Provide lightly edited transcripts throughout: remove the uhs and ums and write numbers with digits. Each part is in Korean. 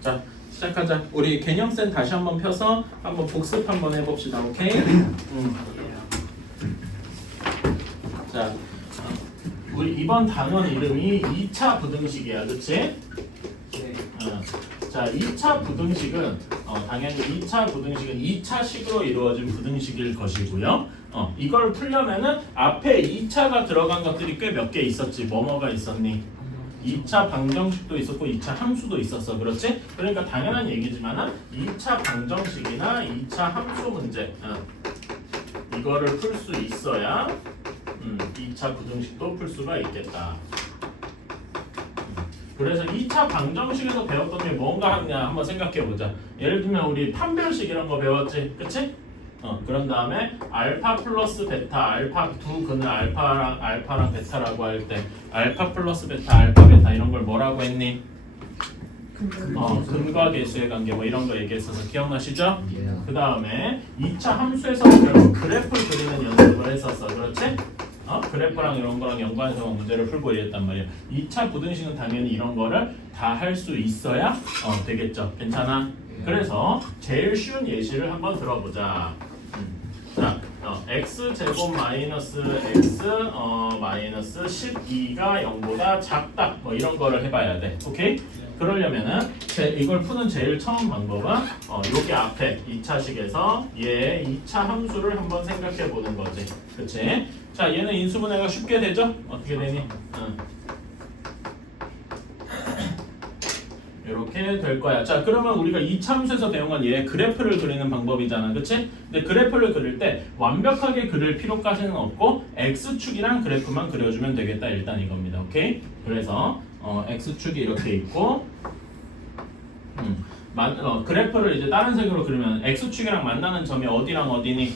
자, 시작하자. 우리 개념센 다시 한번 펴서 한번 복습 한번 해봅시다. 오케이? 자, 우리 이번 단원 이름이 2차 부등식이야. 그치? 네. 자, 2차 부등식은 당연히 2차 부등식은 2차식으로 이루어진 부등식일 것이고요. 이걸 풀려면은 앞에 2차가 들어간 것들이 꽤 몇 개 있었지. 뭐가 있었니? 2차 방정식도 있었고 2차 함수도 있었어. 그렇지? 그러니까 당연한 얘기지만 2차 방정식이나 2차 함수 문제 이거를 풀 수 있어야 2차 부등식도 풀 수가 있겠다. 그래서 2차 방정식에서 배웠던 게 뭔가 하냐 한번 생각해 보자. 예를 들면 우리 판별식 이런 거 배웠지? 그치? 그런 다음에 알파 플러스 베타, 알파 두 근을 알파랑 베타라고 할 때 알파 플러스 베타, 알파 베타 이런 걸 뭐라고 했니? 근과 계수의 관계 뭐 이런 거 얘기했어서 기억나시죠? 그 다음에 2차 함수에서 결국 그래프를 그리는 연습을 했었어. 그렇지? 그래프랑 이런 거랑 연관해서 문제를 풀고 이랬단 말이야. 2차 부등식은 당연히 이런 거를 다 할 수 있어야 되겠죠. 괜찮아? 그래서 제일 쉬운 예시를 한번 들어보자. 자, x제곱 마이너스 x 마이너스 12가 0보다 작다. 뭐 이런 거를 해봐야 돼. 오케이? 그러려면은 이걸 푸는 제일 처음 방법은 여기 앞에 2차식에서 얘 2차 함수를 한번 생각해 보는 거지. 그치? 자, 얘는 인수분해가 쉽게 되죠? 어떻게 되니? 이렇게 될 거야. 자, 그러면 우리가 2차 함수에서 배운 건 얘 그래프를 그리는 방법이잖아. 그치? 근데 그래프를 그릴 때 완벽하게 그릴 필요까지는 없고 x축이랑 그래프만 그려주면 되겠다. 일단 이겁니다. 오케이? 그래서 x축이 이렇게 있고 그래프를 이제 다른 색으로 그리면 x축이랑 만나는 점이 어디랑 어디니?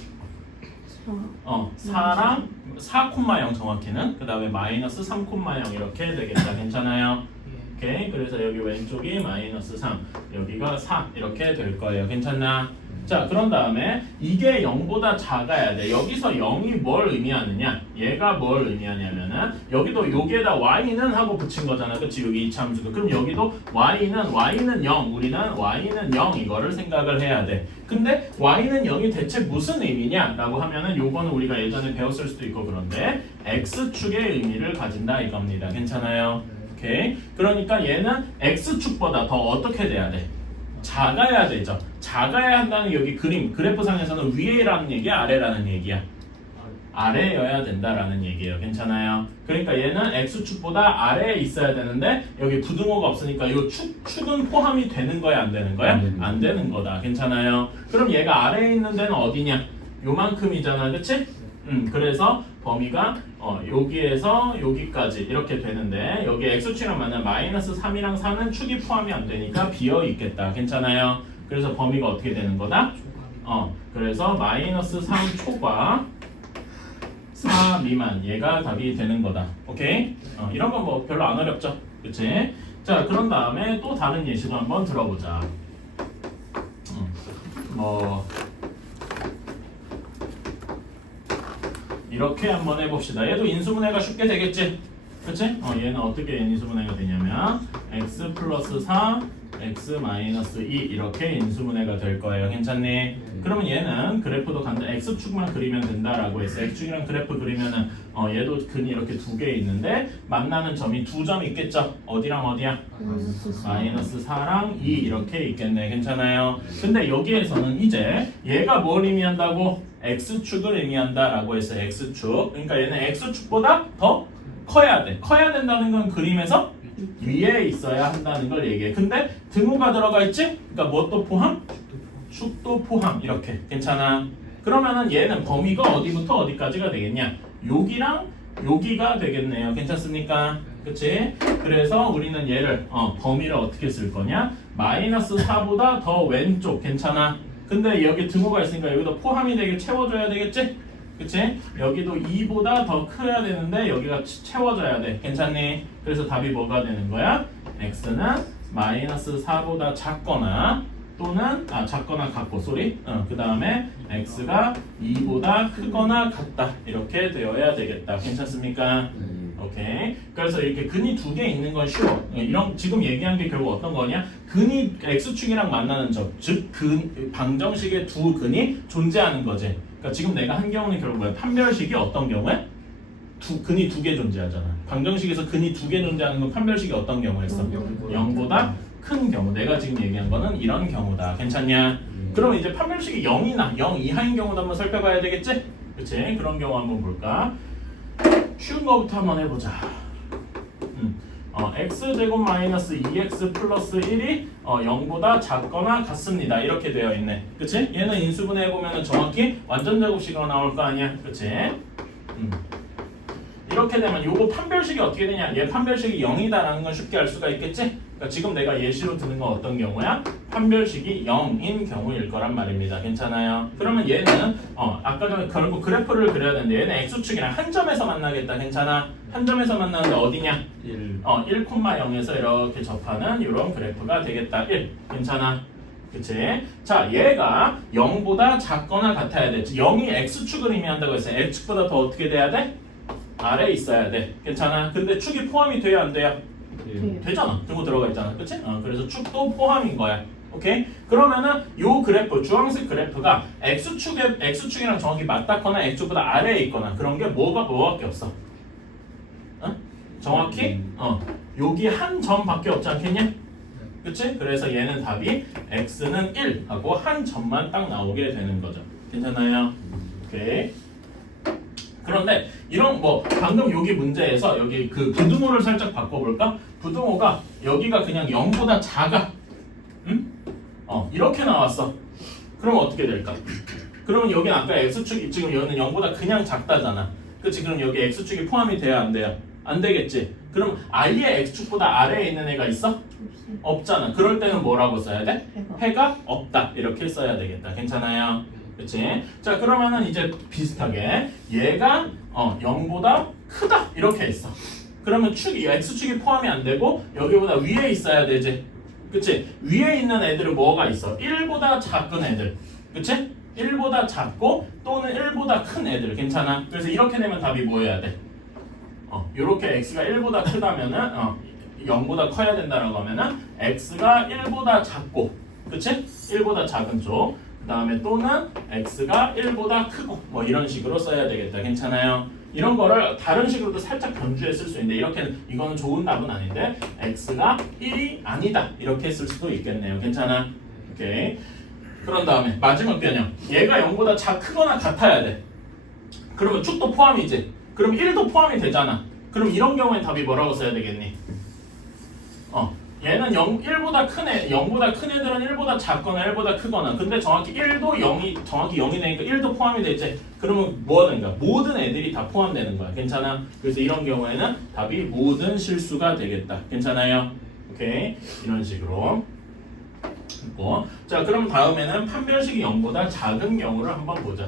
4랑 4,0 정확히는 그 다음에 마이너스 3,0 이렇게 되겠다. 괜찮아요? 오케이. 그래서 여기 왼쪽이 마이너스 3 여기가 4 이렇게 될 거예요. 괜찮나? 자, 그런 다음에 이게 0보다 작아야 돼. 여기서 0이 뭘 의미하느냐? 얘가 뭘 의미하냐면은 여기도 여기에다 y는 하고 붙인 거잖아. 그치? 여기 2차 함수도. 그럼 여기도 y는 0. 우리는 y는 0 이거를 생각을 해야 돼. 근데 y는 0이 대체 무슨 의미냐? 라고 하면은 요거는 우리가 예전에 배웠을 수도 있고 그런데 x축의 의미를 가진다 이겁니다. 괜찮아요? 오케이. 그러니까 얘는 x축보다 더 어떻게 돼야 돼? 작아야 되죠. 작아야 한다는 여기 그래프상에서는 위에라는 얘기야, 아래라는 얘기야? 아래여야 된다라는 얘기예요. 괜찮아요? 그러니까 얘는 x축보다 아래에 있어야 되는데 여기 부등호가 없으니까 이 축은 포함이 되는 거야, 안 되는 거야? 안 되는 거다. 괜찮아요? 그럼 얘가 아래에 있는 데는 어디냐? 요만큼이잖아. 그치? 그래서 범위가 여기에서 여기까지 이렇게 되는데 여기 x축이랑 만나면 마이너스 3이랑 4는 축이 포함이 안 되니까 비어 있겠다. 괜찮아요? 그래서 범위가 어떻게 되는 거다? 그래서 마이너스 3 초과 4 미만 얘가 답이 되는 거다. 오케이? 이런 건 뭐 별로 안 어렵죠? 그치? 자, 그런 다음에 또 다른 예시도 한번 들어보자. 이렇게 한번 해봅시다. 얘도 인수분해가 쉽게 되겠지? 그치? 얘는 어떻게 인수분해가 되냐면 x 플러스 4, x 마이너스 2 이렇게 인수분해가 될 거예요. 괜찮니? 그러면 얘는 그래프도 간단 x축만 그리면 된다라고 했어. x축이랑 그래프 그리면은 얘도 근이 이렇게 두 개 있는데 만나는 점이 두 점 있겠죠? 어디랑 어디야? 마이너스 4랑 2 이렇게 있겠네. 괜찮아요? 근데 여기에서는 이제 얘가 뭘 의미한다고? x축을 의미한다라고 했어요. x축. 그러니까 얘는 x축보다 더 커야 돼. 커야 된다는 건 그림에서 위에 있어야 한다는 걸 얘기해. 근데 등호가 들어가 있지? 그러니까 뭣도 포함? 축도 포함. 이렇게. 괜찮아? 그러면은 얘는 범위가 어디부터 어디까지가 되겠냐? 여기랑 여기가 되겠네요. 괜찮습니까? 그치? 그래서 우리는 얘를 범위를 어떻게 쓸 거냐? 마이너스 4보다 더 왼쪽. 괜찮아? 근데 여기 등호가 있으니까 여기도 포함이 되게 채워줘야 되겠지? 그치? 여기도 2보다 더 커야 되는데 여기가 채워져야 돼. 괜찮니? 그래서 답이 뭐가 되는 거야? x는 마이너스 4보다 작거나 또는 작거나 같고 그 다음에 x가 2보다 크거나 같다. 이렇게 되어야 되겠다. 괜찮습니까? 오케이. 그래서 이렇게 근이 두 개 있는 건 쉬워. 이런 지금 얘기한 게 결국 어떤 거냐? 근이 x축이랑 만나는 점, 즉 방정식의 두 근이 존재하는 거지. 그러니까 지금 내가 한 경우는 결국 뭐야? 판별식이 어떤 경우에? 근이 두 개 존재하잖아. 방정식에서 근이 두 개 존재하는 건 판별식이 어떤 경우였어? 0보다 큰 경우. 내가 지금 얘기한 거는 이런 경우다. 괜찮냐? 그러면 이제 판별식이 0이나 0 이하인 경우도 한번 살펴봐야 되겠지? 그치? 그런 경우 한번 볼까? 쉬운 거부터 한번 해보자. x제곱 마이너스 2x 플러스 1이 0보다 작거나 같습니다. 이렇게 되어 있네. 그치? 얘는 인수분해 해보면 정확히 완전 제곱식으로 나올 거 아니야. 그치? 이렇게 되면 요거 판별식이 어떻게 되냐? 얘 판별식이 0이다라는 건 쉽게 알 수가 있겠지? 그러니까 지금 내가 예시로 드는 건 어떤 경우야? 판별식이 0인 경우일 거란 말입니다. 괜찮아요? 그러면 얘는 아까 전에 결국 그래프를 그려야 되는데 얘는 x축이랑 한 점에서 만나겠다. 괜찮아? 한 점에서 만나는데 어디냐? 1,0에서 이렇게 접하는 이런 그래프가 되겠다. 1. 괜찮아? 그치? 자, 얘가 0보다 작거나 같아야 돼. 0이 x축을 의미한다고 했어요. x축보다 더 어떻게 돼야 돼? 아래에 있어야 돼. 괜찮아? 근데 축이 포함이 돼야 안 돼요? 되잖아. 등호 들어가 있잖아. 그치? 그래서 축도 포함인 거야. 오케이? 그러면은 요 그래프, 주황색 그래프가 x축이랑 정확히 맞닿거나 x축보다 아래에 있거나 그런 게 뭐밖에 없어. 정확히 여기 한 점밖에 없지 않겠냐? 그치? 그래서 얘는 답이 x는 1 하고 한 점만 딱 나오게 되는 거죠. 괜찮아요? 오케이. 그런데 이런 방금 여기 문제에서 여기 그 부등호를 살짝 바꿔볼까? 부등호가 여기가 그냥 0보다 작아. 응? 이렇게 나왔어. 그럼 어떻게 될까? 그러면 여기 아까 x축이 지금 여기는 0보다 그냥 작다잖아. 그치? 그럼 여기 x축이 포함이 돼야 안 돼요? 안 되겠지? 그럼 아예 x축보다 아래에 있는 애가 있어? 없잖아. 그럴 때는 뭐라고 써야 돼? 해가 없다. 이렇게 써야 되겠다. 괜찮아요? 그치? 자, 그러면은 이제 비슷하게 얘가 0보다 크다 이렇게 했어. 그러면 x축이 포함이 안 되고 여기보다 위에 있어야 되지. 그치? 위에 있는 애들은 뭐가 있어? 1보다 작은 애들. 그치? 1보다 작고 또는 1보다 큰 애들. 괜찮아? 그래서 이렇게 되면 답이 뭐여야 돼? 요렇게 x가 1보다 크다면은 0보다 커야 된다라고 하면은 x가 1보다 작고, 그치? 1보다 작은 쪽. 그 다음에 또는 x가 1보다 크고 뭐 이런 식으로 써야 되겠다. 괜찮아요? 이런 거를 다른 식으로도 살짝 변주해 쓸 수 있는데 이거는 좋은 답은 아닌데 x가 1이 아니다 이렇게 쓸 수도 있겠네요. 괜찮아? 오케이. 그런 다음에 마지막 변형 얘가 0보다 크거나 같아야 돼. 그러면 축도 포함이지. 그럼 1도 포함이 되잖아. 그럼 이런 경우에 답이 뭐라고 써야 되겠니? 얘는 0보다 큰 애들은 1보다 작거나 1보다 크거나. 근데 정확히 0이 되니까 1도 포함이 되지. 그러면 뭐 하는가? 모든 애들이 다 포함되는 거야. 괜찮아? 그래서 이런 경우에는 답이 모든 실수가 되겠다. 괜찮아요? 오케이. 이런 식으로. 자, 그럼 다음에는 판별식이 0보다 작은 경우를 한번 보자.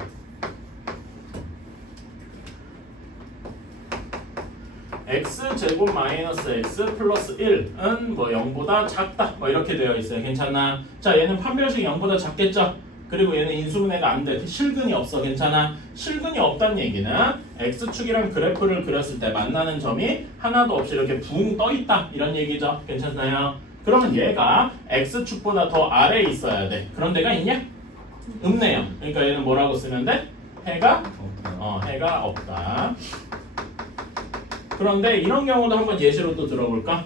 x제곱 마이너스 x 플러스 1은 0보다 작다 이렇게 되어 있어요. 괜찮아? 자, 얘는 판별식이 0보다 작겠죠? 그리고 얘는 인수분해가 안 돼. 실근이 없어. 괜찮아? 실근이 없다는 얘기는 x축이랑 그래프를 그렸을 때 만나는 점이 하나도 없이 이렇게 붕 떠 있다 이런 얘기죠. 괜찮나요? 그러면 얘가 x축보다 더 아래에 있어야 돼. 그런 데가 있냐? 없네요. 그러니까 얘는 뭐라고 쓰면 돼? 해가 없다. 그런데 이런 경우도 한번 예시로 또 들어볼까?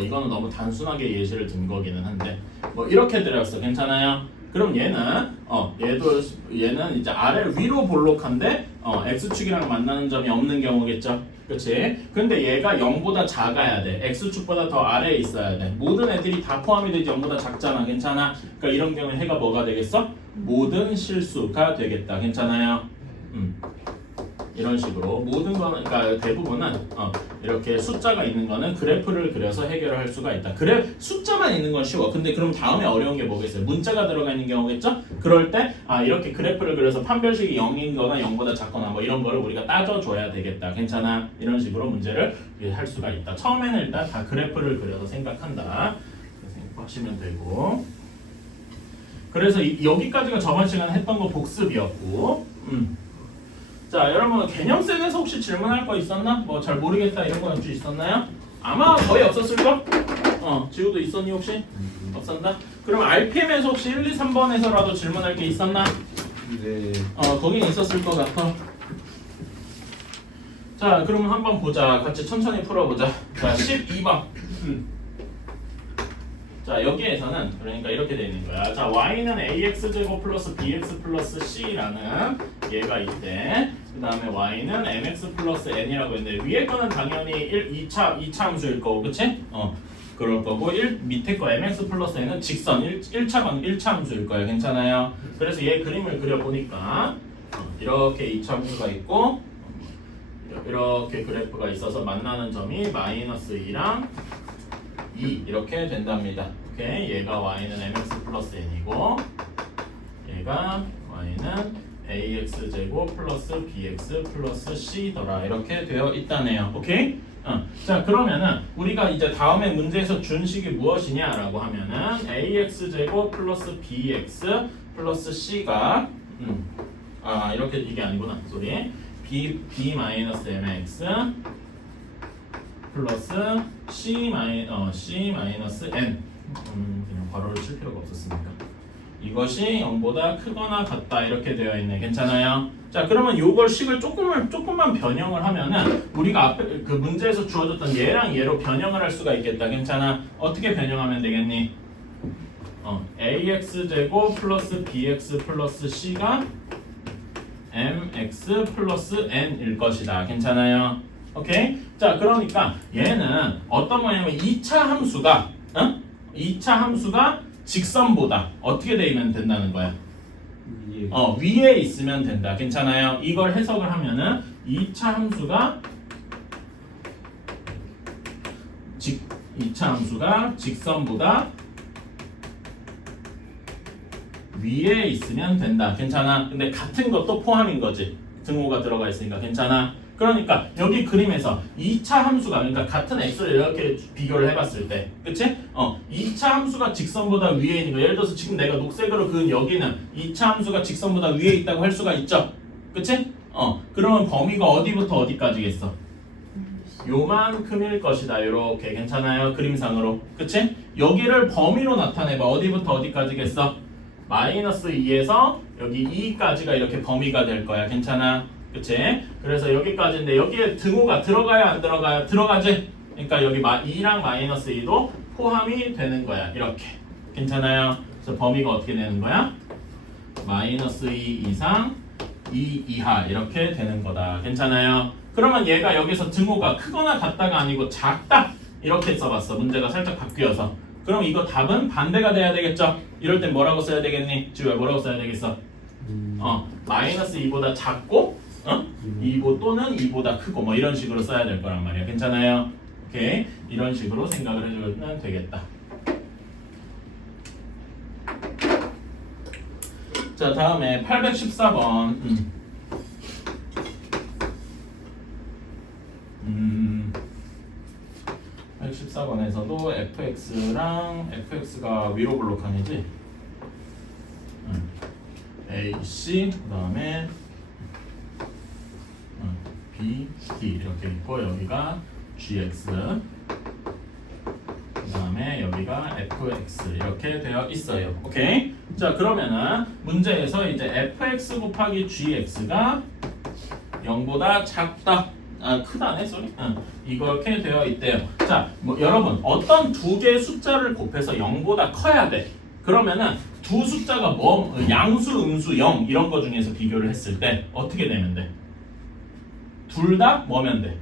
이거는 너무 단순하게 예시를 든 거기는 한데 이렇게 드렸어. 괜찮아요? 그럼 얘는 이제 아래 위로 볼록한데 x축이랑 만나는 점이 없는 경우겠죠. 그치? 근데 얘가 0보다 작아야 돼. x축보다 더 아래에 있어야 돼. 모든 애들이 다 포함이 되지 0보다 작잖아. 괜찮아? 그러니까 이런 경우에 해가 뭐가 되겠어? 모든 실수가 되겠다. 괜찮아요? 이런 식으로 모든 거는 그러니까 대부분은 이렇게 숫자가 있는 거는 그래프를 그려서 해결할 수가 있다. 숫자만 있는 건 쉬워. 근데 그럼 다음에 어려운 게 뭐겠어요? 문자가 들어가 있는 경우겠죠? 그럴 때 이렇게 그래프를 그려서 판별식이 0인 거나 0보다 작거나 이런 거를 우리가 따져줘야 되겠다. 괜찮아? 이런 식으로 문제를 할 수가 있다. 처음에는 일단 다 그래프를 그려서 생각한다. 하시면 되고. 그래서 여기까지가 저번 시간에 했던 거 복습이었고. 자, 여러분 개념센에서 혹시 질문할 거 있었나? 뭐 잘 모르겠다 이런 거 혹시 있었나요? 아마 거의 없었을걸? 지우도 있었니 혹시? 없었나? 그럼 RPM에서 혹시 1, 2, 3번에서라도 질문할 게 있었나? 네. 거긴 있었을 것 같아. 자, 그럼 한번 보자. 같이 천천히 풀어보자. 자, 12번. 자, 여기에서는 그러니까 이렇게 되어 있는 거야. 자, y는 ax제곱 플러스 bx 플러스 c라는 얘가 있대. 그 다음에 y는 mx 플러스 n이라고 했는데 위에 거는 당연히 2차 함수일 거고, 그치? 그럴 거고 밑에 거 mx 플러스 n은 직선 1차 함수일 거예요. 괜찮아요? 그래서 얘 그림을 그려보니까 이렇게 2차 함수가 있고 이렇게 그래프가 있어서 만나는 점이 마이너스 2랑 2 이렇게 된답니다. 오케이, 얘가 y는 mx 플러스 n이고 얘가 y는 ax 제곱 플러스 bx 플러스 c더라 이렇게 되어 있다네요. 오케이? 자, 그러면은 우리가 이제 다음에 문제에서 준 식이 무엇이냐라고 하면은 ax 제곱 플러스 bx 플러스 c가 이렇게 이게 아니구나. 소리. b 마이너스 mx 플러스 c 마이너스 n. 그냥 괄호를 칠 필요가 없었으니까. 이것이 0보다 크거나 같다 이렇게 되어 있네. 괜찮아요? 자, 그러면 요걸 식을 조금만 변형을 하면은 우리가 앞에 그 문제에서 주어졌던 얘랑 얘로 변형을 할 수가 있겠다. 괜찮아? 어떻게 변형하면 되겠니? ax 제곱 플러스 bx 플러스 c가 mx 플러스 n일 것이다. 괜찮아요? 오케이? 자, 그러니까 얘는 어떤 거냐면 2차 함수가 2차 함수가 직선보다 어떻게 되면 된다는 거야? 위에 있으면 된다. 괜찮아요? 이걸 해석을 하면은 2차 함수가 2차 함수가 직선보다 위에 있으면 된다. 괜찮아? 근데 같은 것도 포함인 거지. 등호가 들어가 있으니까. 괜찮아? 그러니까 여기 그림에서 2차 함수가 그러니까 같은 x를 이렇게 비교를 해봤을 때 그치? 2차 함수가 직선보다 위에 있는 거 예를 들어서 지금 내가 녹색으로 그은 여기는 2차 함수가 직선보다 위에 있다고 할 수가 있죠? 그치? 그러면 범위가 어디부터 어디까지겠어? 요만큼일 것이다. 요렇게. 괜찮아요? 그림상으로. 그치? 여기를 범위로 나타내봐. 어디부터 어디까지겠어? 마이너스 2에서 여기 2까지가 이렇게 범위가 될 거야. 괜찮아? 그치? 그래서 여기까지인데 여기에 등호가 들어가야 안 들어가야? 들어가지? 그러니까 여기 2랑 마이너스 2도 포함이 되는 거야. 이렇게. 괜찮아요? 그래서 범위가 어떻게 되는 거야? 마이너스 2 이상 2 이하 이렇게 되는 거다. 괜찮아요? 그러면 얘가 여기서 등호가 크거나 같다가 아니고 작다 이렇게 써봤어. 문제가 살짝 바뀌어서. 그럼 이거 답은 반대가 돼야 되겠죠? 이럴 땐 뭐라고 써야 되겠니? 지금 뭐라고 써야 되겠어? 마이너스 2보다 작고 2보 또는 2보다 크고 뭐 이런 식으로 써야 될 거란 말이야. 괜찮아요? 오케이. 이런 식으로 생각을 해주면 되겠다. 자, 다음에 814번. 814번에서도 fx랑 fx가 위로 블록함이지. a, c 그 다음에 b, d 이렇게 있고 여기가 gx 그 다음에 여기가 fx 이렇게 되어 있어요. 오케이? 자, 그러면은 문제에서 이제 fx 곱하기 gx가 0보다 작다. 크다네, 쏘리. 이렇게 되어 있대요. 자, 뭐 여러분 어떤 두 개의 숫자를 곱해서 0보다 커야 돼. 그러면은 두 숫자가 양수, 음수, 0 이런 거 중에서 비교를 했을 때 어떻게 되면 돼? 둘 다 뭐면 돼?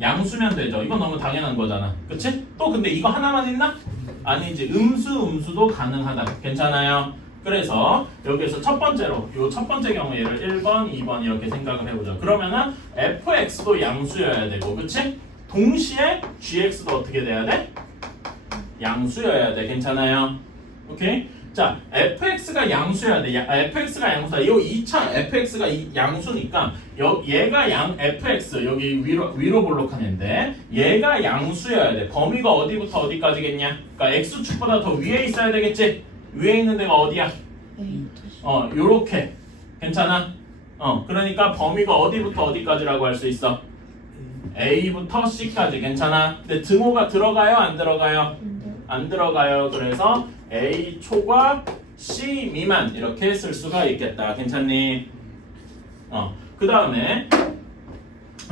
양수면 되죠. 이건 너무 당연한 거잖아. 그치? 또 근데 이거 하나만 있나? 아니지. 음수도 가능하다. 괜찮아요? 그래서 여기에서 첫 번째로 요 첫 번째 경우 얘를 1번, 2번 이렇게 생각을 해보자. 그러면은 fx도 양수여야 되고 그치? 동시에 gx도 어떻게 돼야 돼? 양수여야 돼. 괜찮아요? 오케이? 자, fx가 양수여야 돼. fx가 양수야. 이 2차 fx가 양수니까 얘가 fx 여기 위로 볼록한 애인데 얘가 양수여야 돼. 범위가 어디부터 어디까지겠냐? 그러니까 x축보다 더 위에 있어야 되겠지? 위에 있는 데가 어디야? 요렇게. 괜찮아? 그러니까 범위가 어디부터 어디까지라고 할 수 있어? A부터 C까지. 괜찮아? 근데 등호가 들어가요? 안 들어가요? 안 들어가요. 그래서 A 초과 C 미만 이렇게 쓸 수가 있겠다. 괜찮니? 그 다음에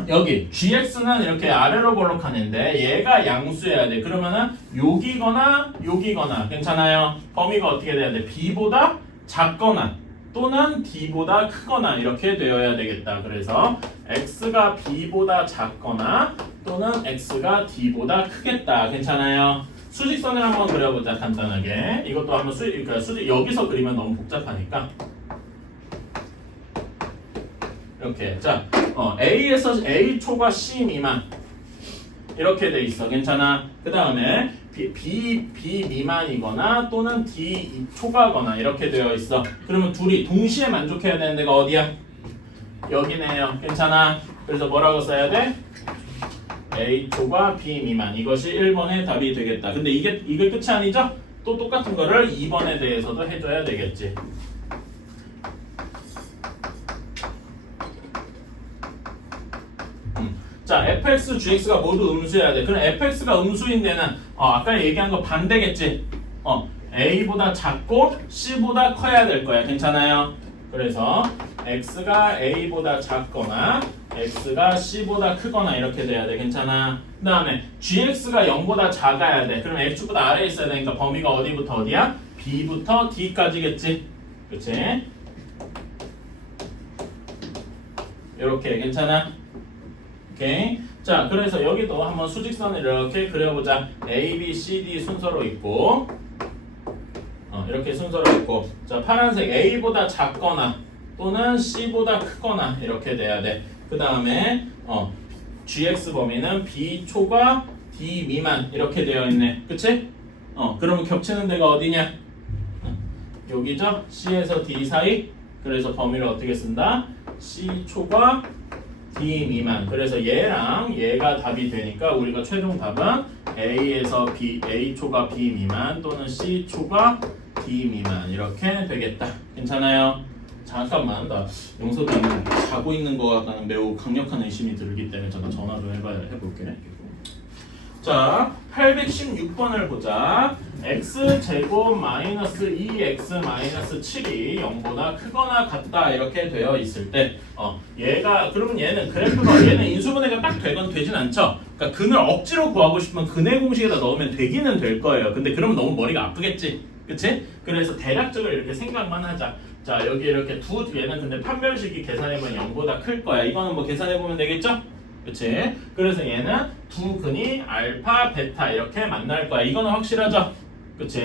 여기 GX는 이렇게 아래로 볼록한 애인데 얘가 양수여야 돼. 그러면은 여기거나 여기거나. 괜찮아요? 범위가 어떻게 돼야 돼? B보다 작거나 또는 D보다 크거나 이렇게 되어야 되겠다. 그래서 X가 B보다 작거나 또는 X가 D보다 크겠다. 괜찮아요? 수직선을 한번 그려보자. 간단하게. 이것도 한번 그러니까 여기서 그리면 너무 복잡하니까 이렇게. 자, A에서 A 초과 C 미만 이렇게 돼 있어. 괜찮아? 그 다음에 B 미만이거나 또는 D 초과거나 이렇게 되어 있어. 그러면 둘이 동시에 만족해야 되는 데가 어디야? 여기네요. 괜찮아? 그래서 뭐라고 써야 돼? A 초과 B 미만. 이것이 1번의 답이 되겠다. 근데 이게 끝이 아니죠? 또 똑같은 거를 2번에 대해서도 해줘야 되겠지. 자, fx, gx가 모두 음수여야 돼. 그럼 fx가 음수인 데는 아까 얘기한 거 반대겠지. a보다 작고 c보다 커야 될 거야. 괜찮아요? 그래서 x가 a보다 작거나 x가 c보다 크거나 이렇게 돼야 돼. 괜찮아? 그 다음에 gx가 0보다 작아야 돼. 그럼 x축보다 아래에 있어야 되니까 범위가 어디부터 어디야? b부터 d까지겠지. 그치? 이렇게. 괜찮아? 오케이. 자, 그래서 여기도 한번 수직선을 이렇게 그려보자. A, B, C, D 순서로 있고 이렇게 순서로 있고. 자, 파란색 A보다 작거나 또는 C보다 크거나 이렇게 돼야 돼. 그 다음에 GX 범위는 B 초과 D 미만 이렇게 되어 있네. 그치? 그러면 겹치는 데가 어디냐? 여기죠? C에서 D 사이. 그래서 범위를 어떻게 쓴다? C 초과 D 미만. 그래서 얘랑 얘가 답이 되니까 우리가 최종 답은 A에서 A 초과 B 미만 또는 C 초과 D 미만 이렇게 되겠다. 괜찮아요? 잠깐만, 나 영석이는 자고 있는 것 같다는 매우 강력한 의심이 들기 때문에 잠깐 전화 좀 해볼게. 자, 816번을 보자. x제곱 마이너스 2x 마이너스 7이 0보다 크거나 같다 이렇게 되어 있을 때 그러면 얘는 그래프가 얘는 인수분해가 딱 되건 되진 않죠. 그러니까 근을 억지로 구하고 싶으면 근의 공식에다 넣으면 되기는 될 거예요. 근데 그러면 너무 머리가 아프겠지. 그치? 그래서 대략적으로 이렇게 생각만 하자. 자, 여기 이렇게 얘는 근데 판별식이 계산해보면 0보다 클 거야. 이거는 뭐 계산해보면 되겠죠? 그치? 그래서 얘는 두 근이 알파, 베타 이렇게 만날 거야. 이거는 확실하죠? 그치?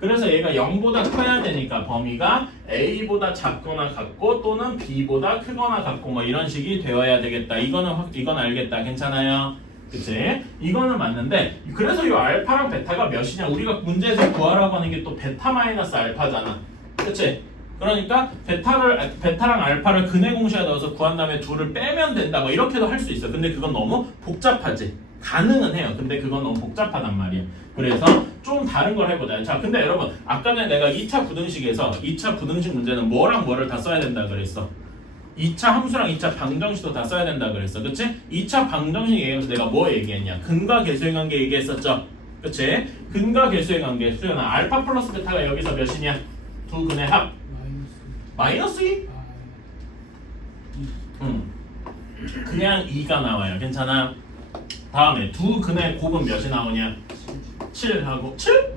그래서 얘가 0보다 커야 되니까 범위가 A보다 작거나 같고 또는 B보다 크거나 같고 뭐 이런 식이 되어야 되겠다. 이건 알겠다. 괜찮아요? 그치? 이거는 맞는데 그래서 이 알파랑 베타가 몇이냐? 우리가 문제에서 구하라고 하는 게 또 베타 마이너스 알파잖아. 그치? 그러니까 베타랑 알파를 근의 공식에 넣어서 구한 다음에 둘을 빼면 된다 뭐 이렇게도 할 수 있어. 근데 그건 너무 복잡하지. 가능은 해요. 근데 그건 너무 복잡하단 말이야. 그래서 좀 다른 걸 해보자. 자, 근데 여러분 아까 전에 내가 2차 부등식에서 2차 부등식 문제는 뭐랑 뭐를 다 써야 된다 그랬어. 2차 함수랑 2차 방정식도 다 써야 된다 그랬어. 그치? 2차 방정식 얘기하면서 내가 뭐 얘기했냐? 근과 계수의 관계 얘기했었죠. 그치? 근과 계수의 관계. 수연아, 알파 플러스 베타가 여기서 몇이냐? 두 근의 합. 마이너스 2? 그냥 2가 나와요. 괜찮아? 다음에 두 근의 곱은 몇이 나오냐? 7하고 7?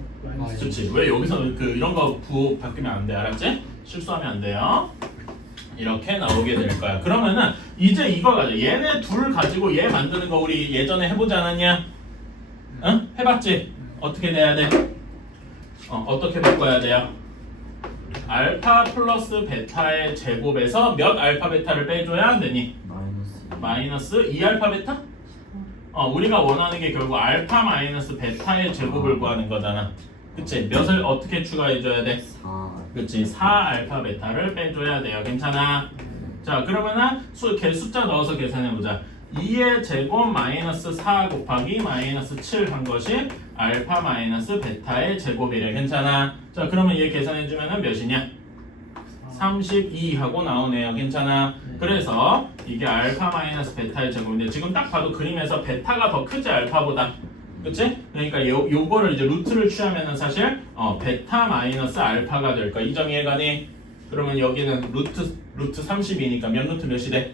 그렇지. 왜 여기서는 이런 거 부호 바뀌면 안 돼. 알았지? 실수하면 안 돼요. 이렇게 나오게 될 거야. 그러면은 이제 이거 가져. 얘네 둘 가지고 얘 만드는 거 우리 예전에 해보지 않았냐? 응? 해봤지? 어떻게 돼야 돼? 어떻게 바꿔야 돼요? 알파 플러스 베타의 제곱에서 몇 알파 베타를 빼줘야 되니? 마이너스 2알파 베타? 우리가 원하는 게 결국 알파 마이너스 베타의 제곱을 구하는 거잖아. 그치? 몇을 어떻게 추가해줘야 돼? 4. 그치? 4 알파 베타를 빼줘야 돼요. 괜찮아? 자 그러면은 숫자 넣어서 계산해보자. 2의 제곱 마이너스 4 곱하기 마이너스 7 한 것이 알파 마이너스 베타의 제곱이래. 괜찮아? 자 그러면 얘 계산해주면은 몇이냐? 32 하고 나오네요. 괜찮아? 그래서 이게 알파 마이너스 베타의 제곱인데 지금 딱 봐도 그림에서 베타가 더 크지 알파보다. 그치? 그러니까 요거를 이제 루트를 취하면은 사실 베타 마이너스 알파가 될 거야. 이 점 이해가니? 그러면 여기는 루트 32니까 몇 루트 몇이 돼?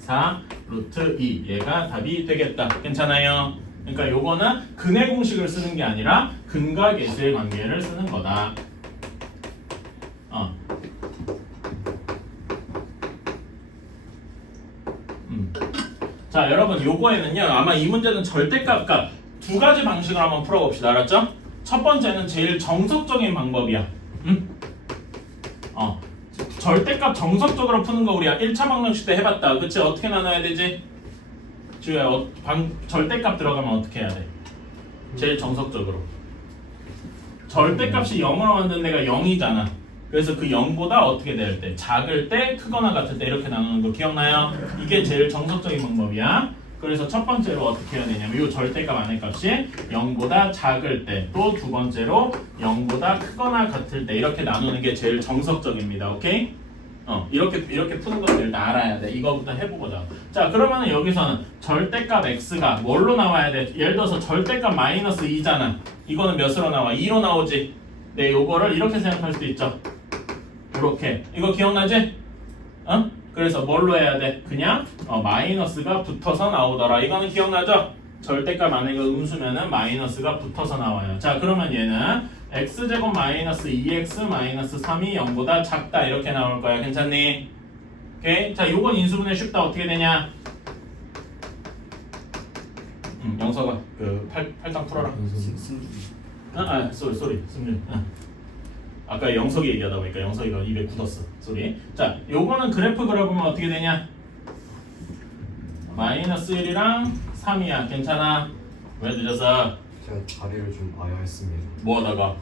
4 루트 2 얘가 답이 되겠다. 괜찮아요? 그러니까 요거는 근의 공식을 쓰는 게 아니라 근과 계수의 관계를 쓰는 거다. 자 여러분 요거에는요 아마 이 문제는 절대값 두 가지 방식으로 한번 풀어봅시다. 알았죠? 첫 번째는 제일 정석적인 방법이야. 절대값 정석적으로 푸는 거 우리 1차 방정식 때 해봤다. 그치? 어떻게 나눠야 되지? 주야 절대값 들어가면 어떻게 해야 돼? 제일 정석적으로 절대값이 0으로 만든 데가 0이잖아. 그래서 그 0보다 어떻게 될 때? 작을 때, 크거나 같을 때 이렇게 나누는 거 기억나요? 이게 제일 정석적인 방법이야. 그래서 첫 번째로 어떻게 해야 되냐면 이 절대값 안의 값이 0보다 작을 때, 또 두 번째로 0보다 크거나 같을 때 이렇게 나누는 게 제일 정석적입니다. 오케이? 이렇게 푸는 것을 일단 알아야 돼. 이거부터 해보자. 자, 그러면은 여기서는 절대값 x가 뭘로 나와야 돼? 예를 들어서 절대값 마이너스 2잖아. 이거는 몇으로 나와? 2로 나오지? 네, 요거를 이렇게 생각할 수도 있죠. 이렇게. 이거 기억나지? 그래서 뭘로 해야 돼? 그냥 마이너스가 붙어서 나오더라. 이거는 기억나죠? 절대값 안에 그 음수면은 마이너스가 붙어서 나와요. 자, 그러면 얘는 x제곱 마이너스 2x 마이너스 3이 0보다 작다 이렇게 나올 거야. 괜찮니? 오케이? 자, 요건 인수분해 쉽다. 어떻게 되냐? 영서가 그 8강 풀어라. 쏘리 승준. 아까 영석이 얘기하다 보니까 영석이가 입에 굳었어. 쏘리. 자, 요거는 그래프 그려보면 어떻게 되냐? 마이너스 1이랑 3이야. 괜찮아? 왜 늦었어? 제가 자리를 좀 봐야 했습니다. 뭐하다가?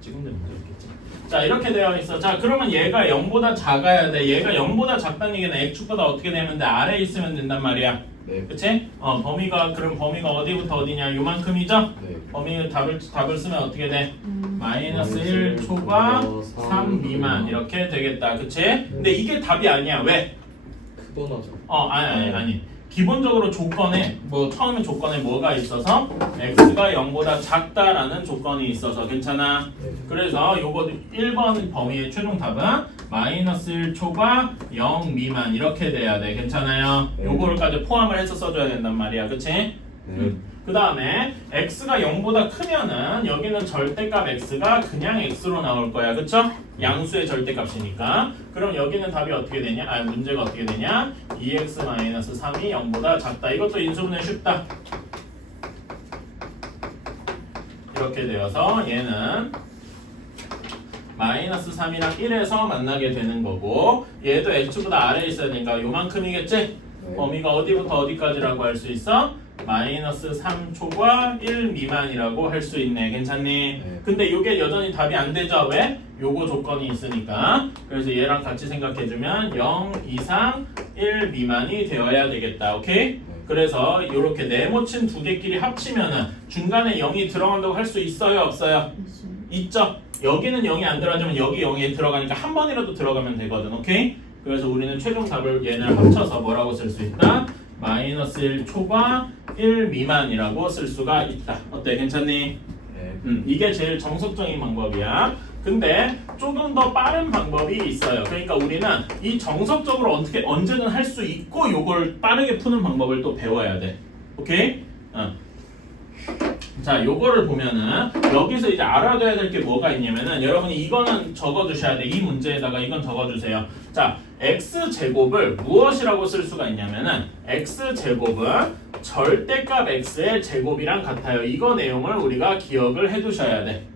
지금 되면 되겠지. 자, 이렇게 되어 있어. 자, 그러면 얘가 0보다 작아야 돼. 얘가 0보다 작다는 얘기는 x축보다 어떻게 되면 돼? 아래에 있으면 된단 말이야. 네. 그치? 그럼 범위가 어디부터 어디냐? 요만큼이죠? 네. 범위 답을 쓰면 어떻게 돼? 마이너스 1 초과 3 미만 이렇게 되겠다. 그치? 근데 이게 답이 아니야. 왜? 크거나죠. 아니. 기본적으로 조건에 처음에 조건에 뭐가 있어서 x가 0보다 작다라는 조건이 있어서 괜찮아? 그래서 요거 1번 범위의 최종 답은 마이너스 1 초과 0 미만 이렇게 돼야 돼. 괜찮아요? 요거를까지 포함을 해서 써줘야 된단 말이야. 그치? 그 다음에 x가 0보다 크면은 여기는 절대값 x가 그냥 x로 나올 거야. 그쵸? 양수의 절대값이니까. 그럼 여기는 답이 어떻게 되냐? 문제가 어떻게 되냐? 2x-3이 0보다 작다. 이것도 인수분해 쉽다. 이렇게 되어서 얘는 마이너스 3이랑 1에서 만나게 되는 거고 얘도 x보다 아래에 있어야 되니까 요만큼이겠지? 범위가 어디부터 어디까지라고 할 수 있어? 마이너스 3초과 1 미만이라고 할 수 있네. 괜찮니? 근데 이게 여전히 답이 안 되죠? 왜? 요거 조건이 있으니까. 그래서 얘랑 같이 생각해주면 0 이상 1 미만이 되어야 되겠다. 오케이? 그래서 이렇게 네모친 두 개끼리 합치면은 중간에 0이 들어간다고 할 수 있어요? 없어요? 있죠? 여기는 0이 안 들어가면 여기 0이 들어가니까 한 번이라도 들어가면 되거든. 오케이? 그래서 우리는 최종 답을 얘를 합쳐서 뭐라고 쓸 수 있다? 마이너스 1 초과 1 미만이라고 쓸 수가 있다. 어때? 괜찮니? 이게 제일 정석적인 방법이야. 근데 조금 더 빠른 방법이 있어요. 그러니까 우리는 이 정석적으로 어떻게 언제든 할 수 있고 요걸 빠르게 푸는 방법을 또 배워야 돼. 오케이? 자, 요거를 보면은 여기서 이제 알아둬야 될 게 뭐가 있냐면은 여러분이 이거는 적어두셔야 돼. 이 문제에다가 이건 적어주세요. 자, x제곱을 무엇이라고 쓸 수가 있냐면은 x제곱은 절대값 x의 제곱이랑 같아요. 이거 내용을 우리가 기억을 해두셔야 돼.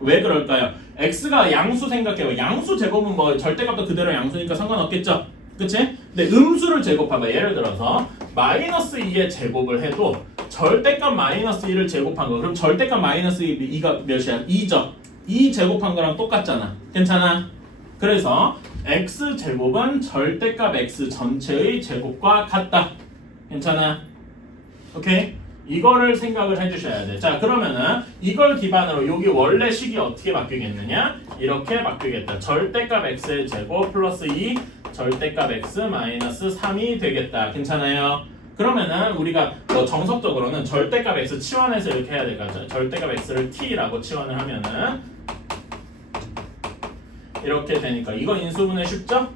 왜 그럴까요? x가 양수 생각해요. 양수 제곱은 뭐 절대값도 그대로 양수니까 상관없겠죠? 그치? 근데 음수를 제곱하면 예를 들어서 마이너스 2의 제곱을 해도 절대값 마이너스 2를 제곱한 거. 그럼 절대값 마이너스 2가 몇이야? 2죠. 2 제곱한 거랑 똑같잖아. 괜찮아? 그래서 x 제곱은 절대값 x 전체의 제곱과 같다. 괜찮아? 오케이? 이거를 생각을 해주셔야 돼. 자, 그러면은 이걸 기반으로 여기 원래 식이 어떻게 바뀌겠느냐? 이렇게 바뀌겠다. 절대값 x의 제곱 플러스 2 절대값 x 마이너스 3이 되겠다. 괜찮아요? 그러면은 우리가 뭐 정석적으로는 절대값 x 치환해서 이렇게 해야 될까? 절대값 x를 t라고 치환을 하면은 이렇게 되니까 이거 인수분해 쉽죠?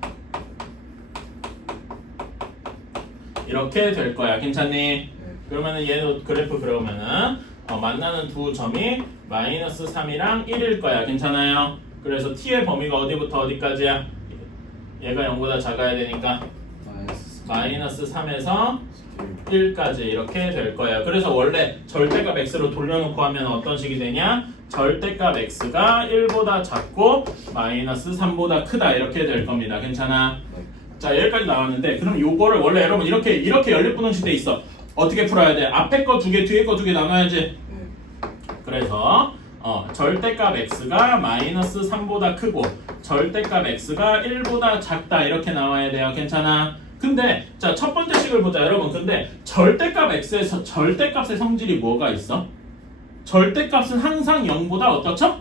이렇게 될 거야. 괜찮니? 그러면은 얘도 그래프 그려보면은 만나는 두 점이 마이너스 3이랑 1일 거야. 괜찮아요? 그래서 t의 범위가 어디부터 어디까지야? 얘가 0보다 작아야 되니까 마이너스 3에서 1까지 이렇게 될 거야. 그래서 원래 절대값 x로 돌려놓고 하면 어떤 식이 되냐? 절대값 x가 1보다 작고 마이너스 3보다 크다 이렇게 될 겁니다. 괜찮아? 자, 여기까지 나왔는데 그럼 요거를 원래 여러분 이렇게 연립분홍식 돼 있어. 어떻게 풀어야 돼? 앞에 거 2개, 뒤에 거 2개 나눠야지. 그래서 절대값 x가 마이너스 3보다 크고 절대값 x가 1보다 작다 이렇게 나와야 돼요. 괜찮아? 근데 자, 첫 번째 식을 보자 여러분. 근데 절대값 x에서 절대값의 성질이 뭐가 있어? 절대값은 항상 0보다 어떻죠?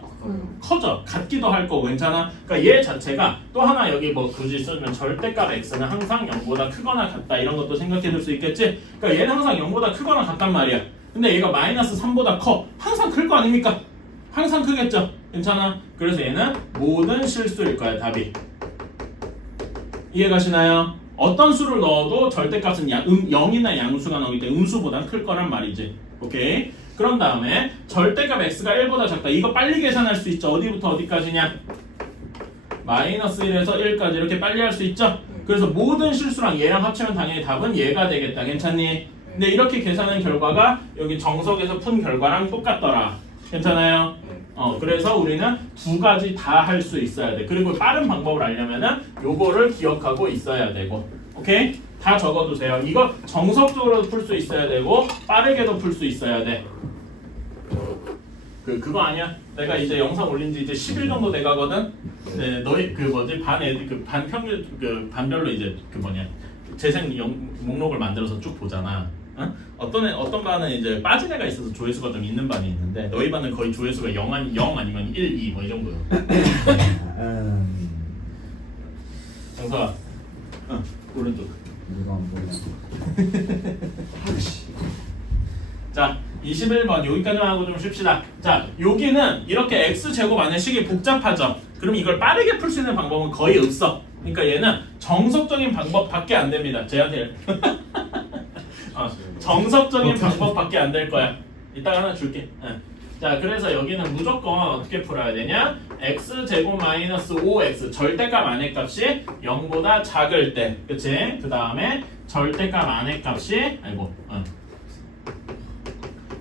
커져. 같기도 할 거고. 괜찮아? 그러니까 얘 자체가 또 하나 여기 뭐 굳이 쓰면 절대값 x는 항상 0보다 크거나 같다 이런 것도 생각해 줄 수 있겠지? 그러니까 얘는 항상 0보다 크거나 같단 말이야. 근데 얘가 마이너스 3보다 커. 항상 클 거 아닙니까? 항상 크겠죠? 괜찮아? 그래서 얘는 모든 실수일 거야. 답이. 이해가시나요? 어떤 수를 넣어도 절대값은 0이나 양수가 나오기 때문에 음수보단 클 거란 말이지. 오케이? 그런 다음에 절대값 x가 1보다 작다. 이거 빨리 계산할 수 있죠. 어디부터 어디까지냐? 마이너스 1에서 1까지 이렇게 빨리 할 수 있죠. 그래서 모든 실수랑 얘랑 합치면 당연히 답은 얘가 되겠다. 괜찮니? 근데 이렇게 계산한 결과가 여기 정석에서 푼 결과랑 똑같더라. 괜찮아요? 그래서 우리는 두 가지 다 할 수 있어야 돼. 그리고 빠른 방법을 알려면은 요거를 기억하고 있어야 되고. 오케이? 다 적어두세요. 이거 정석적으로도 풀 수 있어야 되고 빠르게도 풀 수 있어야 돼. 그거 아니야? 내가 이제 영상 올린 지 이제 10일 정도 돼 가거든. 네, 너희 그 뭐지? 반 애들 반 평균 반별로 이제 재생 목록을 만들어서 쭉 보잖아. 어? 어떤 반은 이제 빠진 애가 있어서 조회수가 좀 있는 반이 있는데 너희 반은 거의 조회수가 0 아니면 1, 2 뭐 이 정도요. 정서아, 오른쪽. 누가 안 보냐? 자, 21번 여기까지만 하고 좀 쉽시다. 자, 여기는 이렇게 x제곱 안에 식이 복잡하죠. 그럼 이걸 빠르게 풀 수 있는 방법은 거의 없어. 그러니까 얘는 정석적인 방법밖에 안 됩니다. 쟤한테 정석적인 방법밖에 안 될 거야. 이따가 하나 줄게. 자, 그래서 여기는 무조건 어떻게 풀어야 되냐? x제곱 마이너스 5x 절대값 안의 값이 0보다 작을 때, 그치? 그 다음에 절대값 안의 값이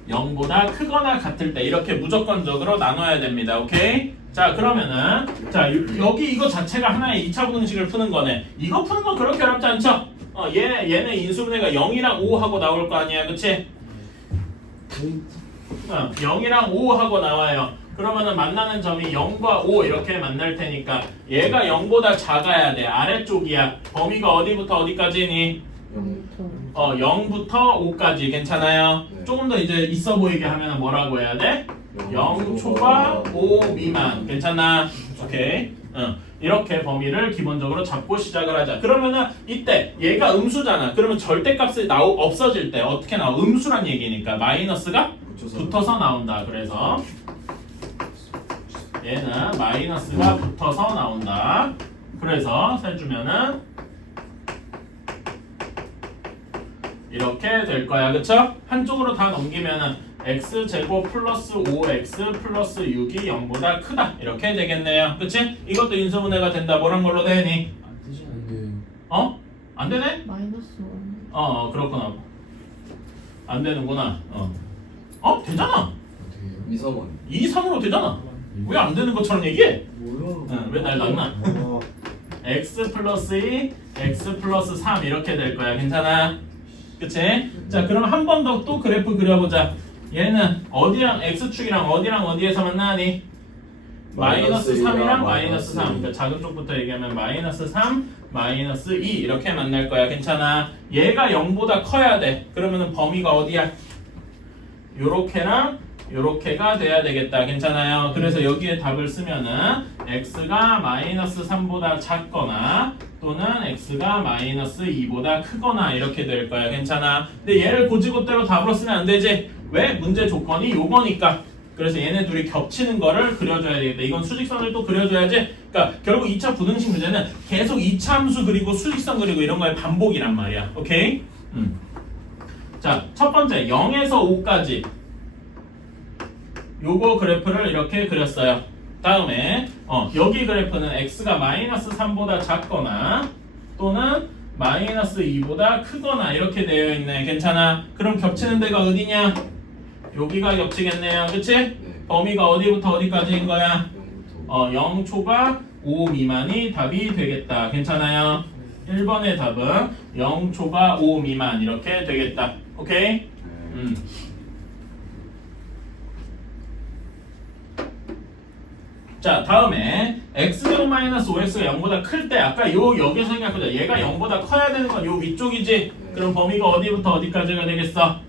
0보다 크거나 같을 때 이렇게 무조건적으로 나눠야 됩니다. 오케이? 자, 그러면은 자, 여기 이거 자체가 하나의 2차 분식을 푸는 거네. 이거 푸는 건 그렇게 어렵지 않죠? 얘네 인수분해가 0이랑 5 하고 나올 거 아니야, 그치? 0이랑 5 하고 나와요. 그러면은 만나는 점이 0과 5 이렇게 만날 테니까 얘가 0보다 작아야 돼. 아래쪽이야. 범위가 어디부터 어디까지니? 0부터 5까지. 괜찮아요? 네. 조금 더 이제 있어 보이게 하면 뭐라고 해야 돼? 0초과 5 미만. 괜찮아? 오케이. 이렇게 범위를 기본적으로 잡고 시작을 하자. 그러면은 이때 얘가 음수잖아. 그러면 절대값이 없어질 때 어떻게 나와? 음수란 얘기니까 마이너스가 붙어서 나온다. 그래서 얘는 마이너스가 붙어서 나온다. 그래서 세주면은 이렇게 될 거야. 그쵸? 한쪽으로 다 넘기면은 x제곱 플러스 5x 플러스 6이 0보다 크다. 이렇게 되겠네요. 그치? 이것도 인수분해가 된다. 뭐란 걸로 되니? 안 되지 않게. 안 되네? 마이너스 1. 그렇구나. 안 되는구나. 되잖아. 미성원. 2, 3으로 되잖아. 왜 안 되는 것처럼 얘기해? 뭐야? 왜 날 놨나? x 플러스 2, x 플러스 3 이렇게 될 거야. 괜찮아? 그치? 자, 그럼 한 번 더 또 그래프 그려보자. 얘는 어디랑 x축이랑 어디랑 어디에서 만나니? 마이너스 3이랑 마이너스 3. 그러니까 작은 쪽부터 얘기하면 마이너스 3, 마이너스 2 이렇게 만날 거야. 괜찮아? 얘가 0보다 커야 돼. 그러면은 범위가 어디야? 요렇게랑 요렇게가 돼야 되겠다. 괜찮아요? 그래서 여기에 답을 쓰면은 x가 마이너스 3보다 작거나 또는 x가 마이너스 2보다 크거나 이렇게 될 거야. 괜찮아? 근데 얘를 고지고대로 답으로 쓰면 안 되지. 왜? 문제 조건이 요거니까. 그래서 얘네 둘이 겹치는 거를 그려줘야 되겠다. 이건 수직선을 또 그려줘야지. 그러니까 결국 2차 부등식 문제는 계속 2차 함수 그리고 수직선 그리고 이런 거의 반복이란 말이야. 오케이? 자, 첫 번째 0에서 5까지 요거 그래프를 이렇게 그렸어요. 다음에 여기 그래프는 x가 마이너스 3보다 작거나 또는 마이너스 2보다 크거나 이렇게 되어 있네. 괜찮아? 그럼 겹치는 데가 어디냐? 여기가 겹치겠네요. 그치? 네. 범위가 어디부터 어디까지인 거야? 0부터 0초가 5 미만이 답이 되겠다. 괜찮아요? 1번의 답은 0초가 5 미만 이렇게 되겠다. 오케이? 자, 다음에 x제곱 마이너스 5x가 0보다 클 때 아까 여기서 생각하자. 얘가 0보다 커야 되는 건 요 위쪽이지? 그럼 범위가 어디부터 어디까지가 되겠어?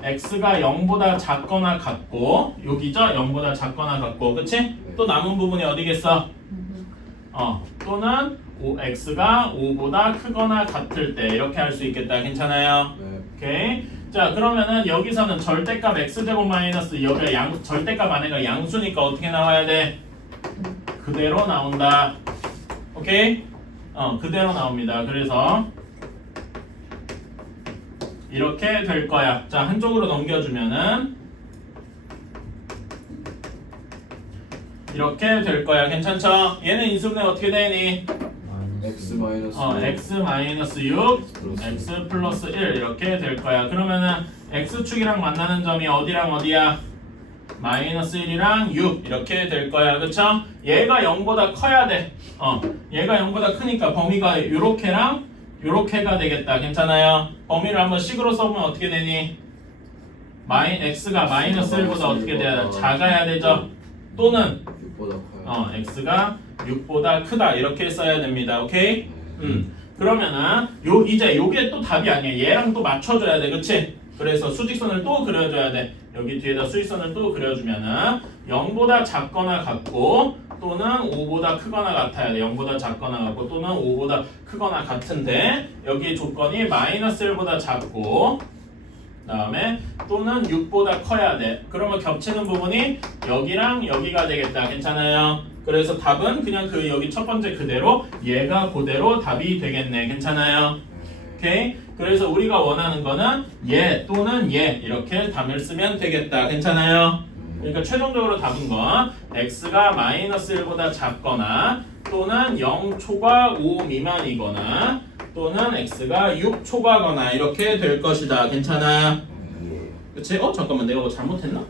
x가 0보다 작거나 같고 여기죠? 0보다 작거나 같고 그치? 또 남은 부분이 어디겠어? 또는 x가 5보다 크거나 같을 때 이렇게 할 수 있겠다. 괜찮아요? 네. 오케이. 자, 그러면은 여기서는 절대값 x제곱 마이너스 여기가 절대값 안에가 양수니까 어떻게 나와야 돼? 그대로 나온다. 오케이? 그대로 나옵니다. 그래서 이렇게 될 거야. 자, 한쪽으로 넘겨주면은 이렇게 될 거야. 괜찮죠? 얘는 인수분해 어떻게 되니? x 마이너스 x 마이너스 6, 플러스 x 플러스 1 이렇게 될 거야. 그러면은 x축이랑 만나는 점이 어디랑 어디야? 마이너스 1이랑 6 이렇게 될 거야. 그쵸? 얘가 0보다 커야 돼. 얘가 0보다 크니까 범위가 요렇게랑 요렇게가 되겠다. 괜찮아요? 범위를 한번 식으로 써보면 어떻게 되니? x가 마이너스 1보다 어떻게 돼야 돼? 작아야 되죠? 또는 6보다 커요. x가 6보다 크다 이렇게 써야 됩니다. 오케이? 네. 그러면은 이제 요게 또 답이 아니야. 얘랑 또 맞춰줘야 돼. 그치? 그래서 수직선을 또 그려줘야 돼. 여기 뒤에다 수직선을 또 그려주면은 0보다 작거나 같고 또는 5보다 크거나 같아야 돼. 0보다 작거나 같고 또는 5보다 크거나 같은데 여기 조건이 마이너스 1보다 작고 다음에 또는 6보다 커야 돼. 그러면 겹치는 부분이 여기랑 여기가 되겠다. 괜찮아요? 그래서 답은 그냥 여기 첫 번째 그대로 얘가 그대로 답이 되겠네. 괜찮아요? 오케이? 그래서 우리가 원하는 거는 얘 또는 얘 이렇게 답을 쓰면 되겠다. 괜찮아요? 그러니까 최종적으로 답은 건 x가 마이너스 1보다 작거나 또는 0초과 5 미만이거나 또는 x가 6초과거나 이렇게 될 것이다. 괜찮아? 그치? 잠깐만 내가 뭐 잘못했나?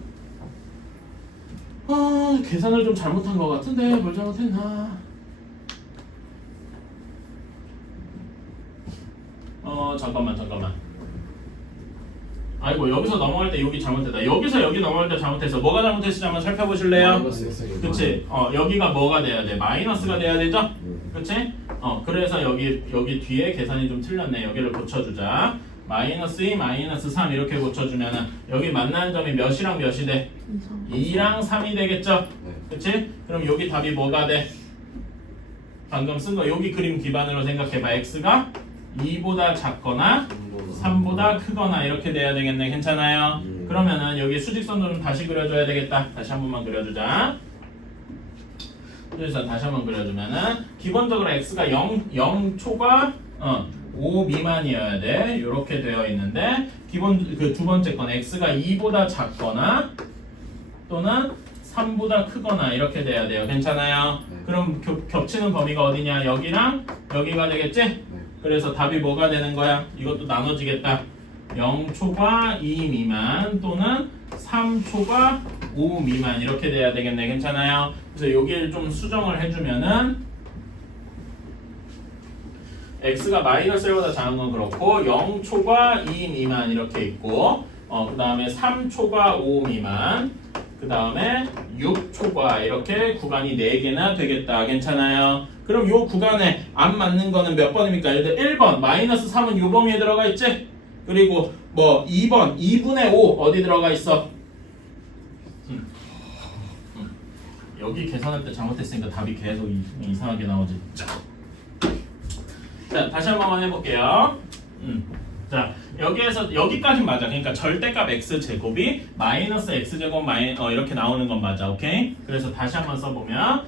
계산을 좀 잘못한 것 같은데 뭘 잘못했나? 잠깐만. 아이고 여기서 넘어갈 때 여기 잘못했다. 여기서 여기 넘어갈 때 잘못했어. 뭐가 잘못했는지 한번 살펴보실래요? 마이너스 X. 그치? 여기가 뭐가 돼야 돼? 마이너스가 돼야 되죠? 그치? 그래서 여기 뒤에 계산이 좀 틀렸네. 여기를 고쳐주자. 마이너스 2, 마이너스 3 이렇게 고쳐주면은 여기 만나는 점이 몇이랑 몇이 돼? 2랑 3이 되겠죠? 네. 그치? 그럼 여기 답이 뭐가 돼? 방금 쓴 거 여기 그림 기반으로 생각해봐. x가 2보다 작거나 3보다 크거나 이렇게 돼야 되겠네. 괜찮아요? 그러면은 여기 수직선도 좀 다시 그려줘야 되겠다. 다시 한 번만 그려주자. 그래서 다시 한번 그려주면은 기본적으로 x가 0초가 5 미만이어야 돼. 이렇게 되어 있는데 두 번째 건 x가 2보다 작거나 또는 3보다 크거나 이렇게 돼야 돼요. 괜찮아요? 네. 그럼 겹치는 범위가 어디냐? 여기랑 여기가 되겠지? 네. 그래서 답이 뭐가 되는 거야? 이것도 나눠지겠다. 0초가 2 미만 또는 3초가 5 미만 이렇게 돼야 되겠네. 괜찮아요? 그래서 여기를 좀 수정을 해주면은 x가 마이너스 1보다 작은 건 그렇고 0초과 2 미만 이렇게 있고 그 다음에 3초과 5 미만 그 다음에 6초과 이렇게 구간이 4개나 되겠다. 괜찮아요? 그럼 요 구간에 안 맞는 거는 몇 번입니까? 예를 들어 1번 마이너스 3은 요 범위에 들어가 있지? 그리고 뭐 2번 2분의 5 어디 들어가 있어? 여기 계산할 때 잘못했으니까 답이 계속 이상하게 나오지. 자 다시 한 번만 해볼게요. 자 여기에서 여기까지 맞아. 그러니까 절대값 x 제곱이 마이너스 x 제곱 이렇게 나오는 건 맞아. 오케이? 그래서 다시 한번 써보면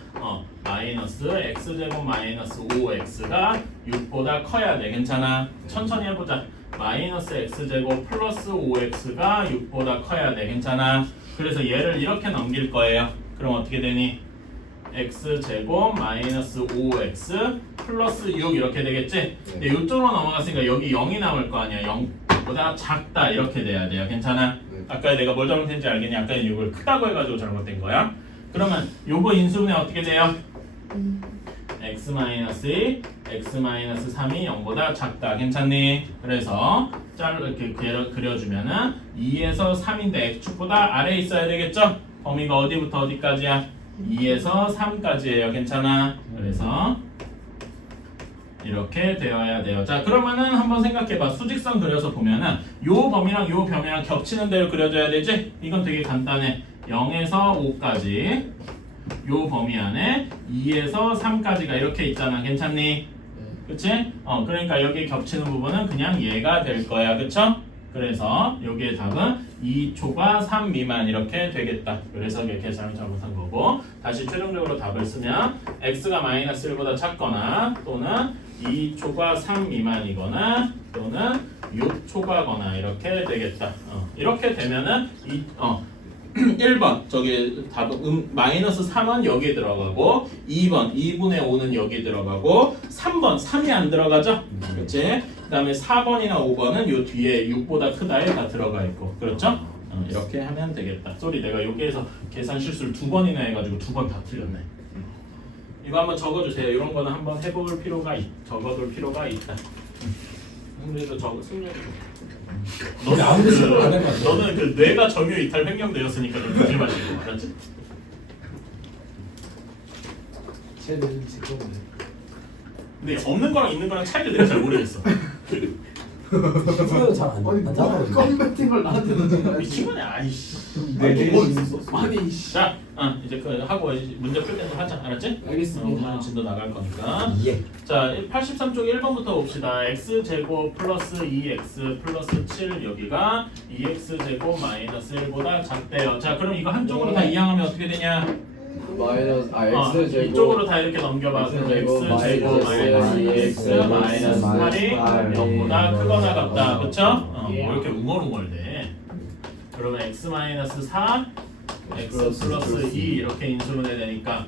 마이너스 x 제곱 마이너스 5x가 6보다 커야 돼. 괜찮아? 천천히 해보자. 마이너스 x 제곱 플러스 5x가 6보다 커야 돼. 괜찮아? 그래서 얘를 이렇게 넘길 거예요. 그럼 어떻게 되니? x 제곱 마이너스 5x 플러스 6 이렇게 되겠지? 근데 이쪽으로 넘어갔으니까 여기 0이 나올 거 아니야. 0보다 작다 이렇게 돼야 돼요. 괜찮아? 네. 아까 내가 뭘 잘못했는지 알겠니? 아까 6을 크다고 해가지고 잘못된 거야. 그러면 요거 인수분해 어떻게 돼요? x 마이너스 2, x 마이너스 3이 0보다 작다. 괜찮니? 그래서 이렇게 그려주면은 2에서 3인데 x축보다 아래에 있어야 되겠죠? 범위가 어디부터 어디까지야? 2에서 3까지예요. 괜찮아? 그래서 이렇게 되어야 돼요. 자 그러면은 한번 생각해봐. 수직선 그려서 보면은 요 범위랑 요 범위랑 겹치는 대로 그려줘야 되지? 이건 되게 간단해. 0에서 5까지 요 범위 안에 2에서 3까지가 이렇게 있잖아. 괜찮니? 그치? 그러니까 여기 겹치는 부분은 그냥 얘가 될 거야. 그쵸? 그래서 여기의 답은 2초과 3 미만 이렇게 되겠다. 그래서 이렇게 계산을 잘못한 거고 다시 최종적으로 답을 쓰면 x가 마이너스 1보다 작거나 또는 2초과 3 미만이거나 또는 6초과거나 이렇게 되겠다. 이렇게 되면은 1번 저기 답은 마이너스 3은 여기 들어가고 2번 2분의 5는 여기 들어가고 3번 3이 안 들어가죠? 그렇지? 그 다음에 4번이나 5번은 요 뒤에 6보다 크다에 다 들어가 있고 그렇죠? 이렇게 하면 되겠다. 쏘리 내가 여기에서 계산 실수를 2번이나 해가지고 2번 다 틀렸네. 이거 한번 적어주세요. 이런 거는 한번 해볼 필요가 적어둘 필요가 있다. 그래서 저거 승리해. 너는 아무도 생각 안 해봤어. 너는 그 뇌가 점유 이탈 횡령되었으니까 좀 조심하시고 알았지? 쟤는 지금 근데 없는 거랑 있는 거랑 차이를 내가 잘 모르겠어. 후회도 잘안 잡아요. 껌 같은 걸 나한테 넣는 미친 거네. 아이씨. 아니 자, 이제 그 하고 문제 풀 때는 하자. 알았지? 알겠습니다. 오늘 진도 나갈 거니까. 예. 자, 83쪽 1번부터 봅시다. x 제곱 플러스 2x 플러스 7 여기가 2x 제곱 마이너스 1보다 작대요. 자, 그럼 이거 한쪽으로 다 이항하면 어떻게 되냐? 마이너스 x 제곱 이쪽으로 다 이렇게 넘겨봐. 그럼 x 제곱 마이너스 2x 마이너스 8이 0보다 크거나 같다. 그쵸? 뭐 이렇게 웅얼웅얼대. 그러면 x 마이너스 4 x 플러스 2 이렇게 인수분해 되니까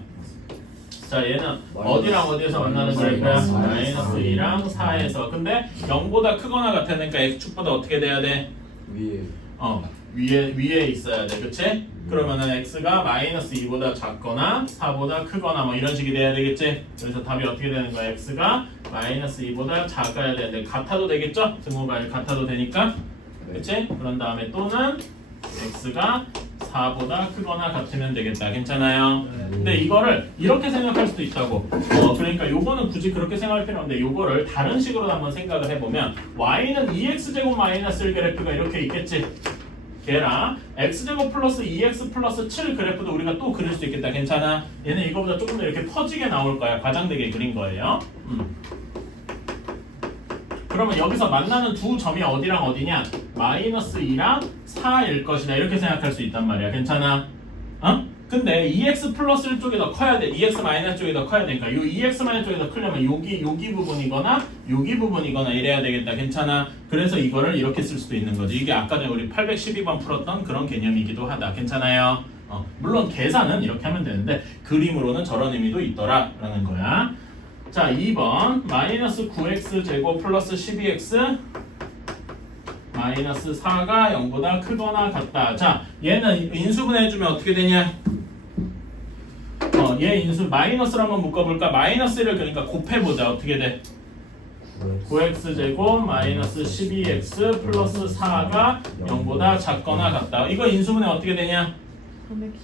자 얘는 어디랑 어디에서 만나는 거니까 마이너스 2랑 4에서 근데 0보다 크거나 같으니까 x축보다 어떻게 돼야 돼? 위에 위에 있어야 돼. 그치? 그러면은 x가 마이너스 2보다 작거나 4보다 크거나 뭐 이런 식이 돼야 되겠지? 그래서 답이 어떻게 되는 거야? x가 마이너스 2보다 작아야 되는데 같아도 되겠죠? 등호가 같아도 되니까 그치? 그런 다음에 또는 x가 4보다 크거나 같으면 되겠다. 괜찮아요? 근데 이거를 이렇게 생각할 수도 있다고. 그러니까 요거는 굳이 그렇게 생각할 필요 없는데 요거를 다른 식으로 한번 생각을 해보면 y는 2x제곱 마이너스 1 그래프가 이렇게 있겠지? 걔랑 x제곱 플러스 2x 플러스 7 그래프도 우리가 또 그릴 수 있겠다. 괜찮아? 얘는 이거보다 조금 더 이렇게 퍼지게 나올 거야. 과장되게 그린 거예요. 그러면 여기서 만나는 두 점이 어디랑 어디냐? 마이너스 2랑 4일 것이다. 이렇게 생각할 수 있단 말이야. 괜찮아? 근데 2x 플러스 1 쪽이 더 커야 돼. 2x 마이너스 쪽이 더 커야 되니까 이 2x 마이너스 쪽이 더 크려면 여기 부분이거나 여기 부분이거나 이래야 되겠다. 괜찮아? 그래서 이거를 이렇게 쓸 수도 있는 거지. 이게 아까 전에 우리 812번 풀었던 그런 개념이기도 하다. 괜찮아요? 물론 계산은 이렇게 하면 되는데 그림으로는 저런 의미도 있더라 라는 거야. 자 2번 마이너스 9x 제곱 플러스 12x 마이너스 4가 0보다 크거나 같다. 자 얘는 인수분해 해주면 어떻게 되냐? 얘 인수 마이너스를 한번 묶어볼까? 마이너스를 그러니까 곱해보자. 어떻게 돼? 9x 제곱 마이너스 12x 플러스 4가 0보다 작거나 같다. 이거 인수분해 어떻게 되냐?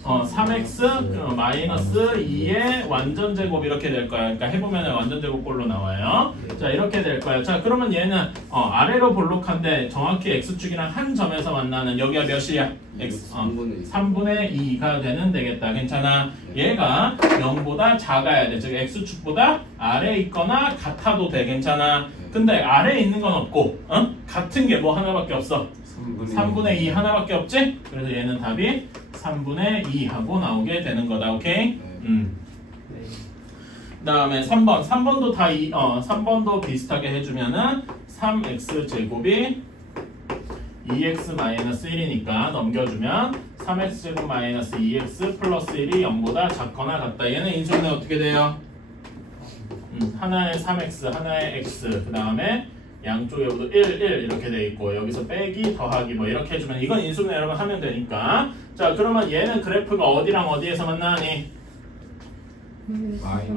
3x 마이너스 2의 완전 제곱 이렇게 될 거야. 그러니까 해보면 완전 제곱꼴로 나와요. 자 이렇게 될 거야. 자 그러면 얘는 아래로 볼록한데 정확히 x축이랑 한 점에서 만나는 여기가 몇이야? x 3분의 2가 되겠다. 괜찮아? 얘가 0보다 작아야 돼. 즉 x축보다 아래 있거나 같아도 돼. 괜찮아? 근데 아래에 있는 건 없고 같은 게 뭐 하나밖에 없어. 3분의 2 하나밖에 없지? 그래서 얘는 답이 3분의 2 하고 나오게 되는 거다. 오케이? 그다음에 3번. 3번도 3번도 비슷하게 해주면은 3x 제곱이 2x 마이너스 1이니까 넘겨주면 3x 제곱 마이너스 2x 플러스 1이 0보다 작거나 같다. 얘는 인수분해 어떻게 돼요? 하나에 3x, 하나에 x, 그 다음에 양쪽에 모두 1, 1 이렇게 돼 있고 여기서 빼기, 더하기 뭐 이렇게 해주면 이건 인수분해 여러분 하면 되니까. 자 그러면 얘는 그래프가 어디랑 어디에서 만나니?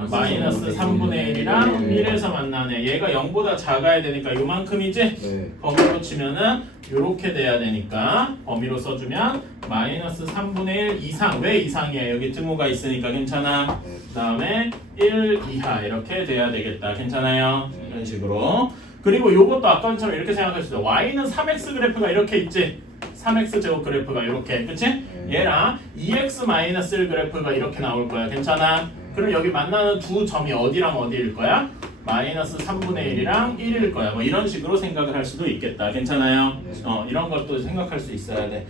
마이너스 3분의 1이랑 1에서 만나네. 얘가 0보다 작아야 되니까 요만큼이지? 범위로 치면은 요렇게 돼야 되니까 범위로 써주면 마이너스 3분의 1 이상. 왜 이상이야? 여기 등호가 있으니까. 괜찮아? 그 다음에 1 이하 이렇게 돼야 되겠다. 괜찮아요? 이런 식으로. 그리고 요것도 아까처럼 이렇게 생각할 수 있어. y는 3x 그래프가 이렇게 있지? 3x 제곱 그래프가 이렇게. 그치? 얘랑 2x 마이너스 1 그래프가 이렇게 나올 거야. 괜찮아? 그럼 여기 만나는 두 점이 어디랑 어디일 거야? 마이너스 3분의 1이랑 1일 거야. 뭐 이런 식으로 생각을 할 수도 있겠다. 괜찮아요? 이런 것도 생각할 수 있어야 돼.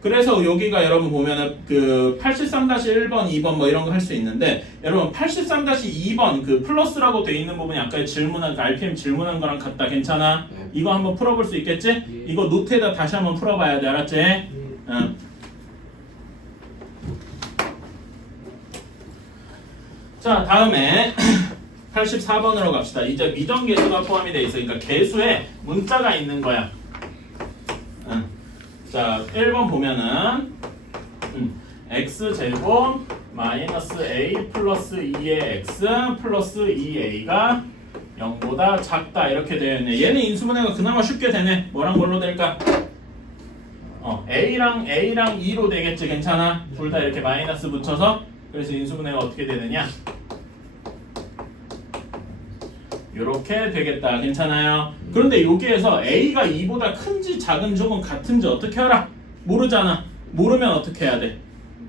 그래서 여기가 여러분 보면은 83-1번, 2번 뭐 이런 거 할 수 있는데 여러분 83-2번 그 플러스라고 돼 있는 부분이 아까 질문한 RPM 질문한 거랑 같다. 괜찮아? 이거 한번 풀어볼 수 있겠지? 이거 노트에다 다시 한번 풀어봐야 돼. 알았지? 응. 자 다음에 84번으로 갑시다. 이제 미정 계수가 포함이 돼 있으니까 계수에 문자가 있는 거야. 자 1번 보면은 x제곱 마이너스 a 플러스 2의 x 플러스 2a가 0보다 작다 이렇게 되어 있네. 얘는 인수분해가 그나마 쉽게 되네. 뭐랑 뭘로 될까? a랑 2로 되겠지. 괜찮아? 둘 다 이렇게 마이너스 붙여서. 그래서 인수분해가 어떻게 되느냐? 요렇게 되겠다. 괜찮아요? 그런데 여기에서 a가 2보다 큰지 작은지 혹은 같은지 어떻게 알아? 모르잖아. 모르면 어떻게 해야 돼?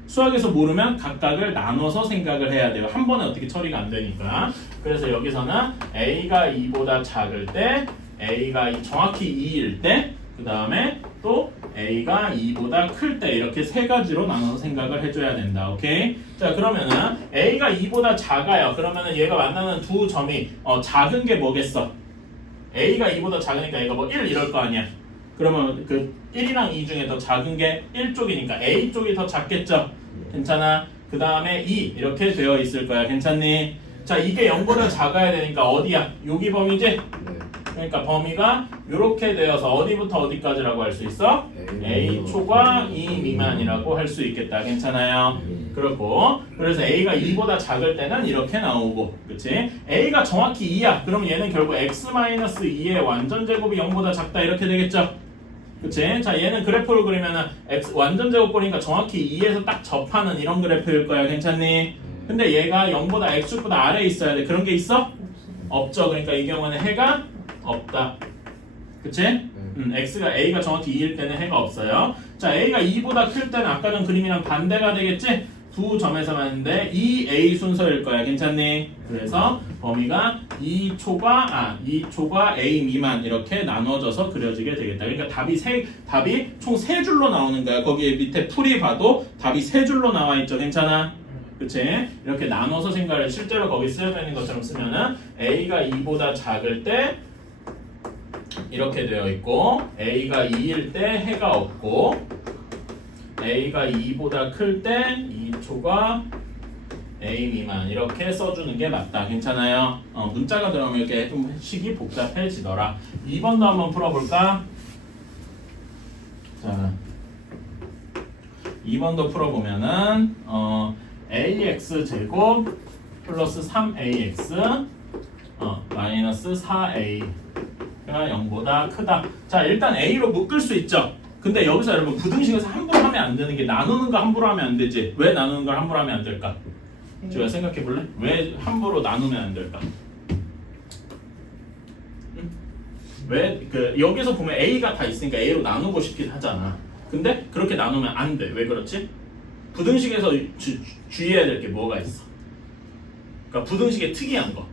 수학에서 모르면 각각을 나눠서 생각을 해야 돼요. 한 번에 어떻게 처리가 안 되니까. 그래서 여기서는 a가 2보다 작을 때, a가 정확히 2일 때, 그 다음에 또 a가 2보다 클 때 이렇게 세 가지로 나눠서 생각을 해줘야 된다. 오케이? 자 그러면은 a가 2보다 작아요. 그러면은 얘가 만나는 두 점이 작은 게 뭐겠어? a가 2보다 작으니까 얘가 뭐 1 이럴 거 아니야. 그러면 그 1이랑 2 중에 더 작은 게 1쪽이니까 a 쪽이 더 작겠죠? 괜찮아? 그 다음에 2 이렇게 되어 있을 거야. 괜찮니? 자 이게 0보다 작아야 되니까 어디야? 여기 범위지? 그러니까 범위가 이렇게 되어서 어디부터 어디까지라고 할 수 있어? a 초과 2 미만이라고 할 수 있겠다. 괜찮아요? 그렇고 그래서 a가 2보다 작을 때는 이렇게 나오고, 그치? a가 정확히 2야. 그럼 얘는 결국 x-2의 완전 제곱이 0보다 작다 이렇게 되겠죠? 그치? 자 얘는 그래프를 그리면은 x 완전 제곱꼴이니까 정확히 2에서 딱 접하는 이런 그래프일 거야. 괜찮니? 근데 얘가 0보다 x축보다 아래에 있어야 돼. 그런 게 있어? 없죠. 그러니까 이 경우는 해가 없다. 그치? a가 정확히 2일 때는 해가 없어요. 자 a가 2보다 클 때는 아까 전 그림이랑 반대가 되겠지? 두 점에서 맞는데 2a 순서일 거야. 괜찮니? 그래서 범위가 2초과 a 미만 이렇게 나눠져서 그려지게 되겠다. 그러니까 답이 총 3줄로 나오는 거야. 거기 밑에 풀이 봐도 답이 3줄로 나와 있죠. 괜찮아? 그치? 이렇게 나눠서 생각을 실제로 거기 쓰여져 있는 것처럼 쓰면은 a가 2보다 작을 때 이렇게 되어 있고 a가 2일 때 해가 없고 a가 2보다 클 때 2초과 a 미만 이렇게 써주는 게 맞다. 괜찮아요? 문자가 들어오면 이렇게 좀 식이 복잡해지더라. 2번도 한번 풀어볼까? 자 2번도 풀어보면은 ax 제곱 플러스 3ax 마이너스 4a가 0보다 크다. 자, 일단 a로 묶을 수 있죠. 근데 여기서 여러분 부등식에서 함부로 하면 안 되는 게 나누는 거 함부로 하면 안 되지. 왜 나누는 걸 함부로 하면 안 될까? 제가 생각해 볼래? 왜 함부로 나누면 안 될까? 응? 왜 여기서 보면 a가 다 있으니까 a로 나누고 싶긴 하잖아. 근데 그렇게 나누면 안 돼. 왜 그렇지? 부등식에서 주의해야 될 게 뭐가 있어? 그러니까 부등식의 특이한 거.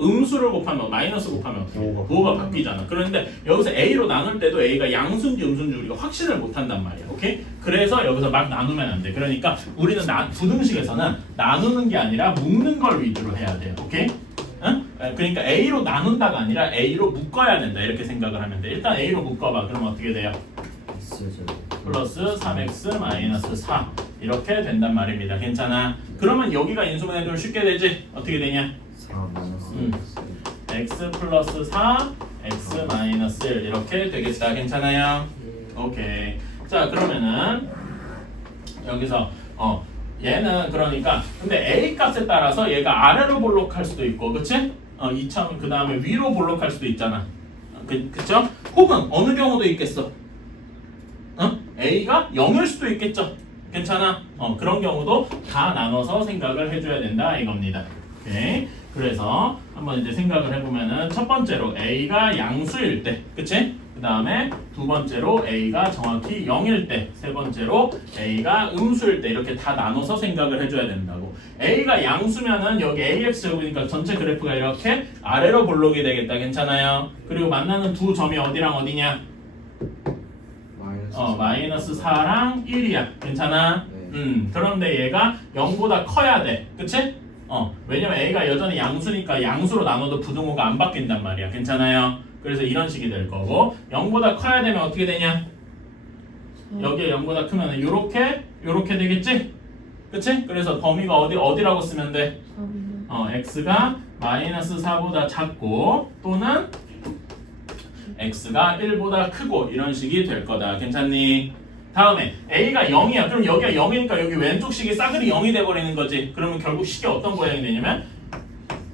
음수를 곱하면 마이너스 곱하면 뭐가 바뀌잖아. 그런데 여기서 a로 나눌 때도 a가 양수인지 음수인지 우리가 확신을 못 한단 말이야. 오케이? 그래서 여기서 막 나누면 안 돼. 그러니까 우리는 부등식에서는 나누는 게 아니라 묶는 걸 위주로 해야 돼요. 오케이? 응? 그러니까 a로 나눈다가 아니라 a로 묶어야 된다. 이렇게 생각을 하면 돼. 일단 a로 묶어봐. 그러면 어떻게 돼요? 플러스 3x 마이너스 4 이렇게 된단 말입니다. 괜찮아? 그러면 여기가 인수분해되면 쉽게 되지? 어떻게 되냐? x 플러스 4 x 마이너스 1 이렇게 되겠다. 괜찮아요? 오케이. 자, 그러면은 여기서 얘는 그러니까 근데 a 값에 따라서 얘가 아래로 볼록할 수도 있고, 그치? 2차 그 다음에 위로 볼록할 수도 있잖아. 그쵸? 혹은 어느 경우도 있겠어. a가 0일 수도 있겠죠. 괜찮아? 그런 경우도 다 나눠서 생각을 해줘야 된다 이겁니다. 오케이. 그래서 한번 이제 생각을 해보면은 첫 번째로 a가 양수일 때, 그치? 그 다음에 두 번째로 a가 정확히 0일 때, 세 번째로 a가 음수일 때 이렇게 다 나눠서 생각을 해줘야 된다고. a가 양수면은 여기 ax 제곱이니까 전체 그래프가 이렇게 아래로 볼록이 되겠다. 괜찮아요? 그리고 만나는 두 점이 어디랑 어디냐? 마이너스 4랑 1이야. 괜찮아? 네. 그런데 얘가 0보다 커야 돼. 그치? 왜냐면 a가 여전히 양수니까 양수로 나눠도 부등호가 안 바뀐단 말이야. 괜찮아요? 그래서 이런 식이 될 거고 0보다 커야 되면 어떻게 되냐? 여기에 0보다 크면 요렇게 되겠지? 그치? 그래서 범위가 어디라고 쓰면 돼? x가 마이너스 4보다 작고 또는 x가 1보다 크고 이런 식이 될 거다. 괜찮니? 다음에 a가 0이야. 그럼 여기가 0이니까 여기 왼쪽 식이 싸그리 0이 돼버리는 거지. 그러면 결국 식이 어떤 모양이 되냐면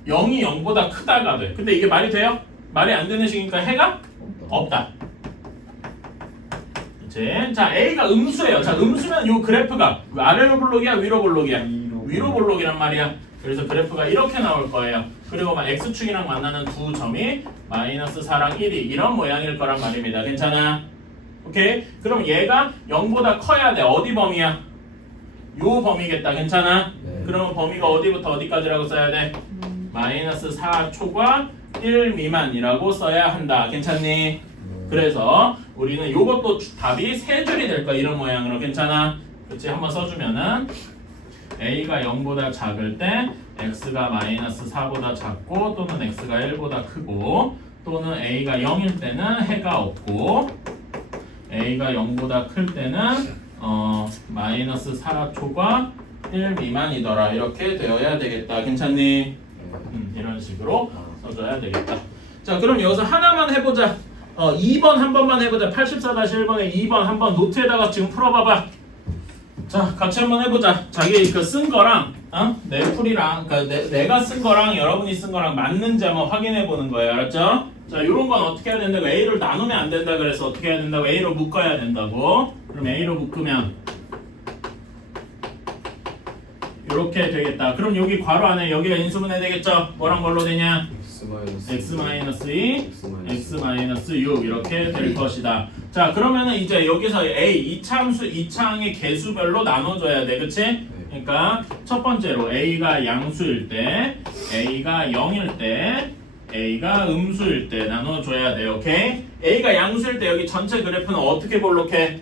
0이 0보다 크다가 돼. 근데 이게 말이 돼요? 말이 안 되는 식이니까 해가 없다. 그치? 자, a가 음수예요. 자, 음수면 이 그래프가 아래로 볼록이야? 위로 볼록이야? 위로 볼록이란 말이야. 그래서 그래프가 이렇게 나올 거예요. 그리고 막 x축이랑 만나는 두 점이 마이너스 4랑 1이 이런 모양일 거란 말입니다. 괜찮아? 오케이? 그럼 얘가 0보다 커야 돼. 어디 범위야? 요 범위겠다. 괜찮아? 네. 그러면 범위가 어디부터 어디까지라고 써야 돼? 마이너스 4 초과 1 미만이라고 써야 한다. 괜찮니? 그래서 우리는 요것도 답이 세 줄이 될 거야. 이런 모양으로. 괜찮아? 그치? 한번 써주면은 a가 0보다 작을 때 x가 마이너스 4보다 작고 또는 x가 1보다 크고 또는 a가 0일 때는 해가 없고 a가 0보다 클 때는 마이너스 4 초과 1 미만이더라. 이렇게 되어야 되겠다. 괜찮니? 이런 식으로 써줘야 되겠다. 자, 그럼 여기서 하나만 해보자. 2번 한 번만 해보자. 84-1번에 2번 한번 노트에다가 지금 풀어봐봐. 자, 같이 한번 해보자. 자기 그 쓴 거랑 내 풀이랑 그러니까 내가 쓴 거랑 여러분이 쓴 거랑 맞는지 한번 확인해 보는 거예요. 알았죠? 자, 요런 건 어떻게 해야 된다고? A를 나누면 안 된다 그래서 어떻게 해야 된다고? A로 묶어야 된다고. 그럼 A로 묶으면 이렇게 되겠다. 그럼 여기 괄호 안에 여기가 인수분해 되겠죠? 뭐랑 뭘로 되냐? x-2, x-6 이렇게 될 것이다. 자, 그러면은 이제 여기서 a 이차항의 개수별로 나눠줘야 돼. 그치? 그러니까 첫 번째로 a가 양수일 때, a가 0일 때, a가 음수일 때 나눠줘야 돼. 오케이? a가 양수일 때 여기 전체 그래프는 어떻게 볼록해?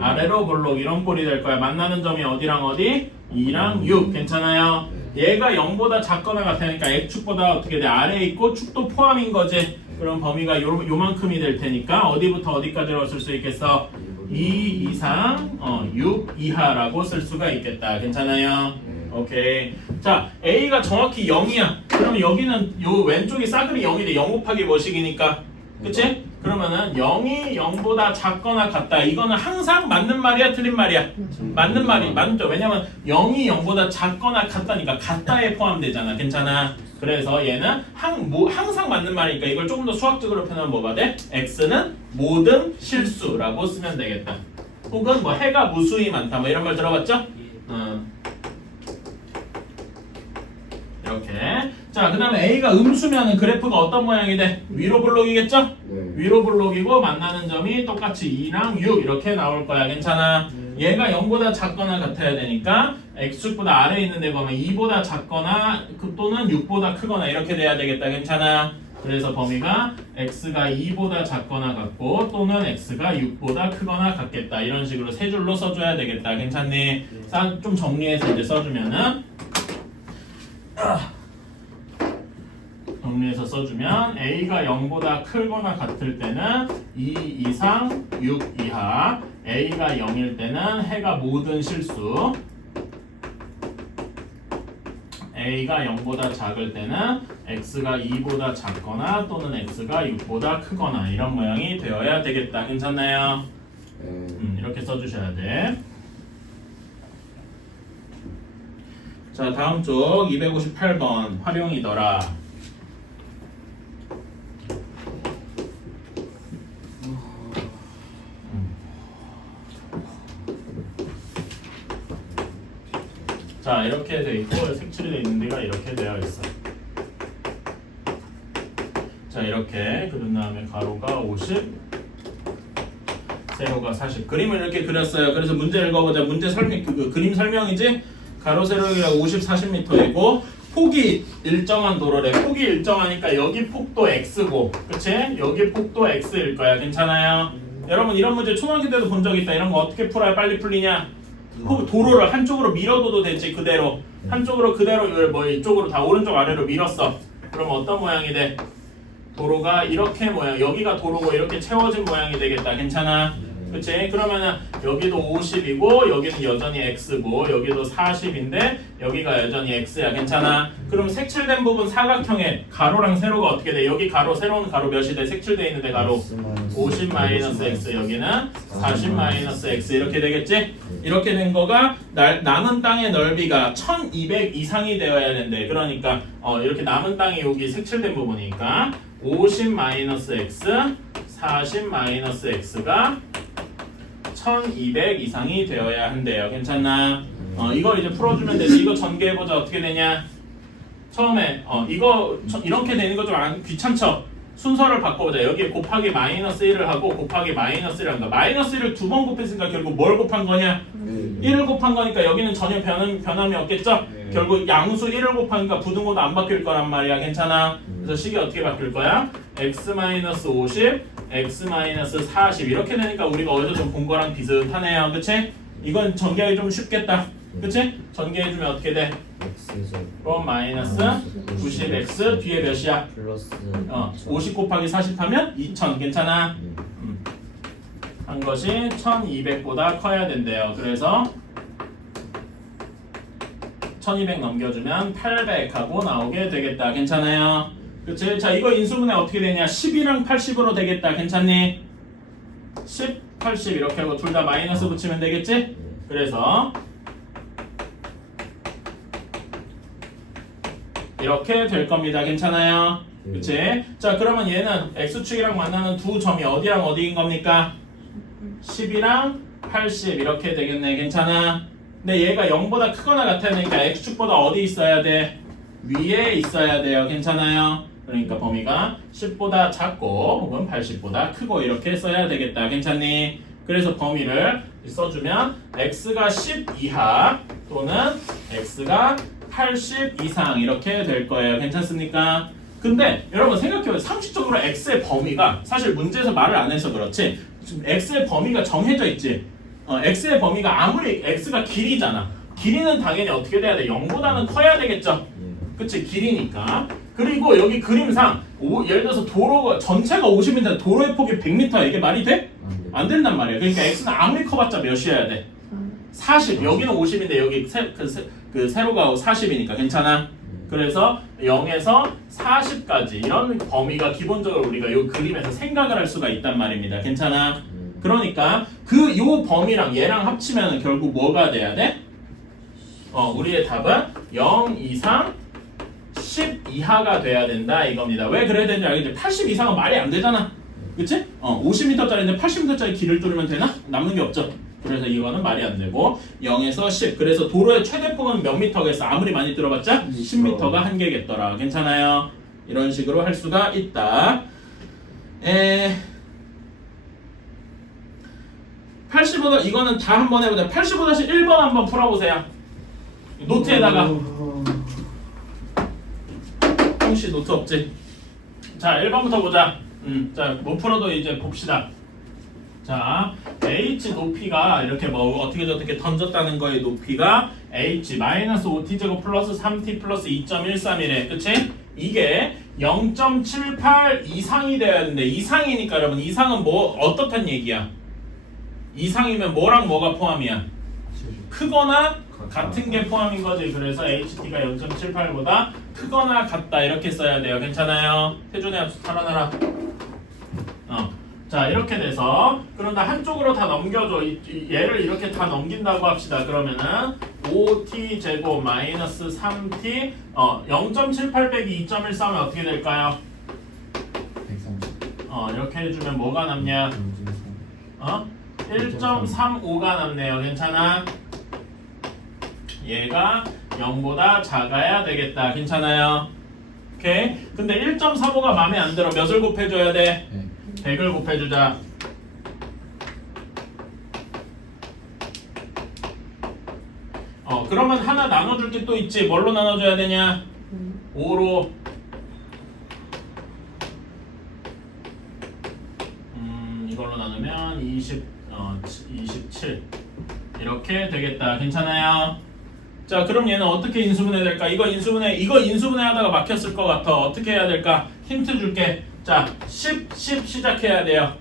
아래로 볼록 이런 꼴이 될 거야. 만나는 점이 어디랑 어디? 2랑 6. 괜찮아요? 얘가 0보다 작거나 같으니까 x축보다 어떻게 돼? 아래에 있고 축도 포함인 거지. 그럼 범위가 요만큼이 될 테니까 어디부터 어디까지로 쓸 수 있겠어? 2 이상 6 이하라고 쓸 수가 있겠다. 괜찮아요? 오케이. 자, a가 정확히 0이야. 그러면 여기는 요 왼쪽이 싸그리 0이 돼. 0 곱하기 뭐식이니까. 그치? 그러면은 0이 0보다 작거나 같다. 이거는 항상 맞는 말이야, 틀린 말이야? 맞는 말이 맞죠. 왜냐면 0이 0보다 작거나 같다니까 같다에 포함되잖아. 괜찮아? 그래서 얘는 항상 맞는 말이니까 이걸 조금 더 수학적으로 표현하면 뭐가 돼? x는 모든 실수라고 쓰면 되겠다. 혹은 뭐 해가 무수히 많다 뭐 이런 말 들어봤죠? 이렇게. 자, 그 다음에 A가 음수면은 그래프가 어떤 모양이 돼? 위로 블록이겠죠? 네. 위로 블록이고 만나는 점이 똑같이 2랑 6 이렇게 나올 거야. 괜찮아? 얘가 0보다 작거나 같아야 되니까 x축보다 아래에 있는 데 보면 2보다 작거나 또는 6보다 크거나 이렇게 돼야 되겠다. 괜찮아? 그래서 범위가 x가 2보다 작거나 같고 또는 x가 6보다 크거나 같겠다. 이런 식으로 세 줄로 써줘야 되겠다. 괜찮니? 자, 좀 정리해서 이제 써주면은 정리해서 써주면 A가 0보다 크거나 같을 때는 2 이상 6 이하, A가 0일 때는 해가 모든 실수, A가 0보다 작을 때는 X가 2보다 작거나 또는 X가 6보다 크거나 이런 모양이 되어야 되겠다. 괜찮나요? 이렇게 써주셔야 돼. 자, 다음 쪽 258번 활용이더라. 자, 이렇게 돼 있고 색칠이 돼 있는 데가 이렇게 되어 있어. 자, 이렇게 그린 다음에 가로가 50, 세로가 40. 그림을 이렇게 그렸어요. 그래서 문제 읽어보자. 문제 설명, 그림 설명이지? 가로 세로가 50, 40m이고 폭이 일정한 도로래. 폭이 일정하니까 여기 폭도 x고, 그치? 여기 폭도 x일 거야. 괜찮아요? 여러분 이런 문제 초등학교 때도 본 적 있다. 이런 거 어떻게 풀어야 빨리 풀리냐? 도로를 한쪽으로 밀어둬도 되지. 그대로 한쪽으로 그대로 뭐 이쪽으로 다 오른쪽 아래로 밀었어. 그러면 어떤 모양이 돼? 도로가 이렇게 모양, 여기가 도로고 이렇게 채워진 모양이 되겠다. 괜찮아? 그치? 그러면은 여기도 50이고 여기는 여전히 x고 여기도 40인데 여기가 여전히 x야. 괜찮아? 그럼 색칠된 부분 사각형의 가로랑 세로가 어떻게 돼? 여기 가로, 세로는 가로 몇이 돼? 색칠돼 있는데 가로 50-x, 여기는 40-x 이렇게 되겠지? 이렇게 된 거가 남은 땅의 넓이가 1200 이상이 되어야 된대. 그러니까 이렇게 남은 땅이 여기 색칠된 부분이니까 50-x, 40-x가 1200 이상이 되어야 한대요. 괜찮나? 이걸 이제 풀어주면 되지. 이거 전개해보자. 어떻게 되냐? 처음에 이거 이렇게 되는 거 좀 귀찮죠? 순서를 바꿔보자. 여기에 곱하기 마이너스 1을 하고 곱하기 마이너스 1을 한다. 마이너스 1을 두 번 곱했으니까 결국 뭘 곱한 거냐? 1을 곱한 거니까 여기는 전혀 변함이 없겠죠? 결국 양수 1을 곱하니까 부등호도 안 바뀔 거란 말이야. 괜찮아? 그래서 식이 어떻게 바뀔 거야? x-50, x-40 이렇게 되니까 우리가 어디서 좀 본 거랑 비슷하네요. 그치? 이건 전개하기 좀 쉽겠다. 그치? 전개해주면 어떻게 돼? 그럼 마이너스 90x 뒤에 몇이야? 플러스 50 곱하기 40 하면 2000. 괜찮아? 한 것이 1200보다 커야 된대요. 그래서 1200 넘겨주면 800하고 나오게 되겠다. 괜찮아요? 그치? 자, 이거 인수분해 어떻게 되냐? 10이랑 80으로 되겠다. 괜찮니? 10, 80 이렇게 하고 둘 다 마이너스 붙이면 되겠지? 그래서 이렇게 될 겁니다. 괜찮아요? 그치? 자, 그러면 얘는 x축이랑 만나는 두 점이 어디랑 어디인 겁니까? 10이랑 80 이렇게 되겠네. 괜찮아? 근데 얘가 0보다 크거나 같아야 되니까 x축보다 어디 있어야 돼? 위에 있어야 돼요. 괜찮아요? 그러니까 범위가 10보다 작고 혹은 80보다 크고 이렇게 써야 되겠다. 괜찮니? 그래서 범위를 써주면 x가 10 이하 또는 x가 80 이상 이렇게 될 거예요. 괜찮습니까? 근데 여러분 생각해보세요. 상식적으로 x의 범위가 사실 문제에서 말을 안 해서 그렇지 지금 x의 범위가 정해져 있지. x의 범위가 아무리 x가 길이잖아. 길이는 당연히 어떻게 돼야 돼? 0보다는 커야 되겠죠? 그치? 길이니까. 그리고 여기 그림상 예를 들어서 도로가 전체가 50인데 도로의 폭이 100m야. 이게 말이 돼? 안 된단 말이야. 그러니까 x는 아무리 커봤자 몇이어야 돼? 40. 여기는 50인데 여기 그 세로가 40이니까 괜찮아? 그래서 0에서 40까지 이런 범위가 기본적으로 우리가 이 그림에서 생각을 할 수가 있단 말입니다. 괜찮아? 그러니까 요 범위랑 얘랑 합치면 결국 뭐가 돼야 돼? 우리의 답은 0 이상 10 이하가 돼야 된다 이겁니다. 왜 그래야 되는지 알겠지? 80 이상은 말이 안 되잖아. 그치? 50m짜리인데 80m짜리 길을 뚫으면 되나? 남는 게 없죠. 그래서 이거는 말이 안 되고 0에서 10. 그래서 도로의 최대폭은 몇 미터겠어? 아무리 많이 들어봤자 10m가 한계겠더라. 괜찮아요? 이런 식으로 할 수가 있다. 85다 이거는 다 한번 해보자. 85-1번 한번 풀어보세요. 노트에다가 형씨 노트 없지? 자 1번부터 보자. 자 못 풀어도 이제 봅시다. 자 h 높이가 이렇게 뭐 어떻게 저렇게 던졌다는 거의 높이가 h 마이너스 5t제곱 플러스 3t 플러스 2.131에 그치? 이게 0.78 이상이 돼야 되는데 이상이니까 여러분 이상은 뭐 어떻단 얘기야? 이상이면 뭐랑 뭐가 포함이야? 크거나 같은 게 포함인 거지. 그래서 HT가 0.78보다 크거나 같다 이렇게 써야 돼요. 괜찮아요? 태준이야 살아나라. 자 이렇게 돼서 그런다 한쪽으로 다 넘겨줘. 얘를 이렇게 다 넘긴다고 합시다. 그러면은 5t 제곱 마이너스 3t 0.78 빼기 2.13은 어떻게 될까요? 130. 이렇게 해주면 뭐가 남냐? 1.35가 남네요. 괜찮아? 얘가 0보다 작아야 되겠다. 괜찮아요? 오케이? 근데 1.35가 마음에 안 들어. 몇을 곱해줘야 돼? 100을 곱해주자. 그러면 하나 나눠줄 게 또 있지. 뭘로 나눠줘야 되냐? 5로. 이걸로 나누면 27 이렇게 되겠다. 괜찮아요? 자 그럼 얘는 어떻게 인수분해 될까? 이거 인수분해 하다가 막혔을 것 같아. 어떻게 해야 될까? 힌트 줄게. 자 10 시작해야 돼요.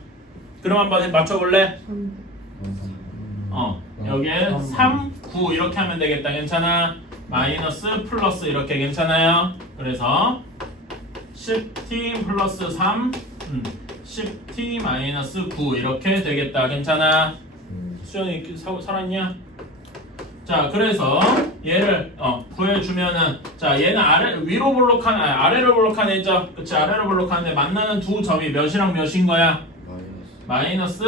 그럼 한번 맞춰볼래? 여기에 3, 9 이렇게 하면 되겠다. 괜찮아? 마이너스 플러스 이렇게 괜찮아요? 그래서 10t 플러스 3 10t 마이너스 9 이렇게 되겠다. 괜찮아? 수연이 살았냐? 자 그래서 얘를 구해주면은 자 얘는 위로 볼록한 아래로 볼록한 애죠. 그치? 아래로 볼록한데 만나는 두 점이 몇이랑 몇인 거야? 마이너스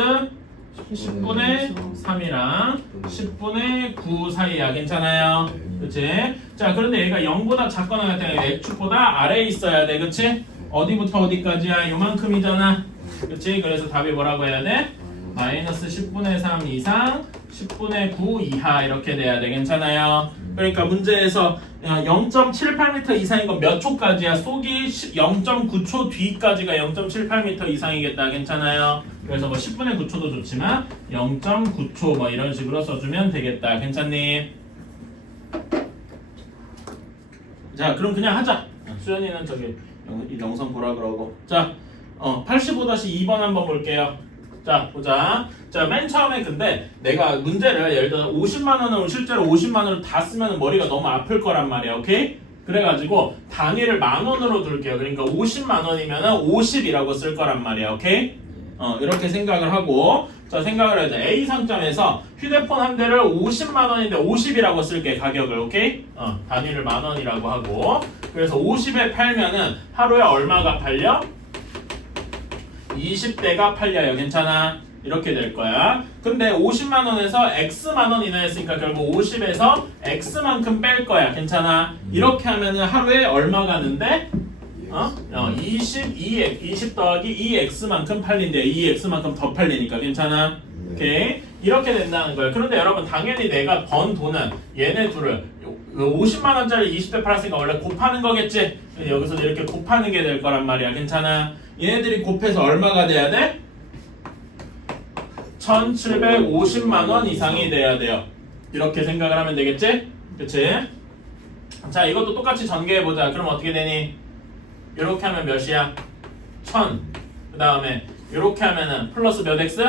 10분의 3이랑 10분의 9 사이야. 괜찮아요? 그치? 자 그런데 얘가 0보다 작거나 같으면 x축보다 아래에 있어야 돼. 그치? 어디부터 어디까지야? 요만큼이잖아. 그치? 그래서 답이 뭐라고 해야 돼? 마이너스 10분의 3 이상 10분의 9 이하 이렇게 돼야 돼. 괜찮아요? 그러니까 문제에서 0.78m 이상인 건 몇 초까지야? 속이 0.9초 뒤까지가 0.78m 이상이겠다. 괜찮아요? 그래서 뭐 10분의 9초도 좋지만 0.9초 뭐 이런 식으로 써주면 되겠다. 괜찮니? 자 그럼 그냥 하자. 수연이는 저기 이 영상 보라 그러고. 자 85-2번 한번 볼게요. 자 보자. 자 맨 처음에 근데 내가 문제를 예를 들어 50만 원을 실제로 50만 원을 다 쓰면 머리가 너무 아플 거란 말이야. 오케이? 그래가지고 단위를 만 원으로 둘게요. 그러니까 50만 원이면은 50이라고 쓸 거란 말이야. 오케이? 이렇게 생각을 하고 자 생각을 해야 돼. A 상점에서 휴대폰 한 대를 50만 원인데 50이라고 쓸게. 가격을. 오케이? 단위를 만 원이라고 하고 그래서 50에 팔면은 하루에 얼마가 팔려? 20대가 팔려요. 괜찮아? 이렇게 될 거야. 근데 50만 원에서 X만 원 이내했으니까 결국 50에서 X만큼 뺄 거야. 괜찮아? 이렇게 하면은 하루에 얼마 가는데? 20 더하기 2X만큼 팔린대. 2X만큼 더 팔리니까. 괜찮아? 오케이? 이렇게 된다는 거예요. 그런데 여러분 당연히 내가 번 돈은 얘네 둘을 50만 원짜리 20대 팔았으니까 원래 곱하는 거겠지? 여기서 이렇게 곱하는 게 될 거란 말이야. 괜찮아? 얘네들이 곱해서 얼마가 돼야 돼? 1750만 원 이상이 돼야 돼요. 이렇게 생각을 하면 되겠지? 그치? 자 이것도 똑같이 전개해보자. 그럼 어떻게 되니? 이렇게 하면 몇이야? 1000. 그 다음에 이렇게 하면은 플러스 몇 x?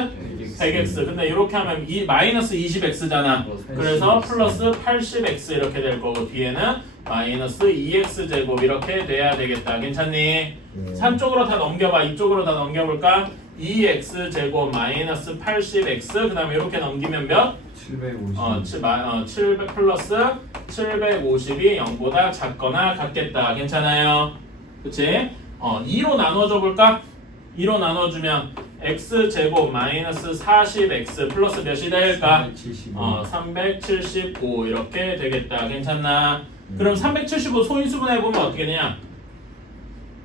100x. 근데 이렇게 하면 마이너스 20x잖아. 그래서 플러스 80x 이렇게 될 거고 뒤에는 마이너스 2x 제곱 이렇게 돼야 되겠다. 괜찮니? 산 쪽으로 다 넘겨봐. 이쪽으로 다 넘겨볼까? 2x 제곱 마이너스 80x 그 다음에 이렇게 넘기면 몇? 750. 700 플러스 750이 0보다 작거나 같겠다. 괜찮아요? 그치? 2로 나눠줘 볼까? 2로 나눠주면 x 제곱 마이너스 40x 플러스 몇이 될까? 75. 375 이렇게 되겠다. 괜찮나? 그럼 375 소인수분해보면 어떻게 되냐?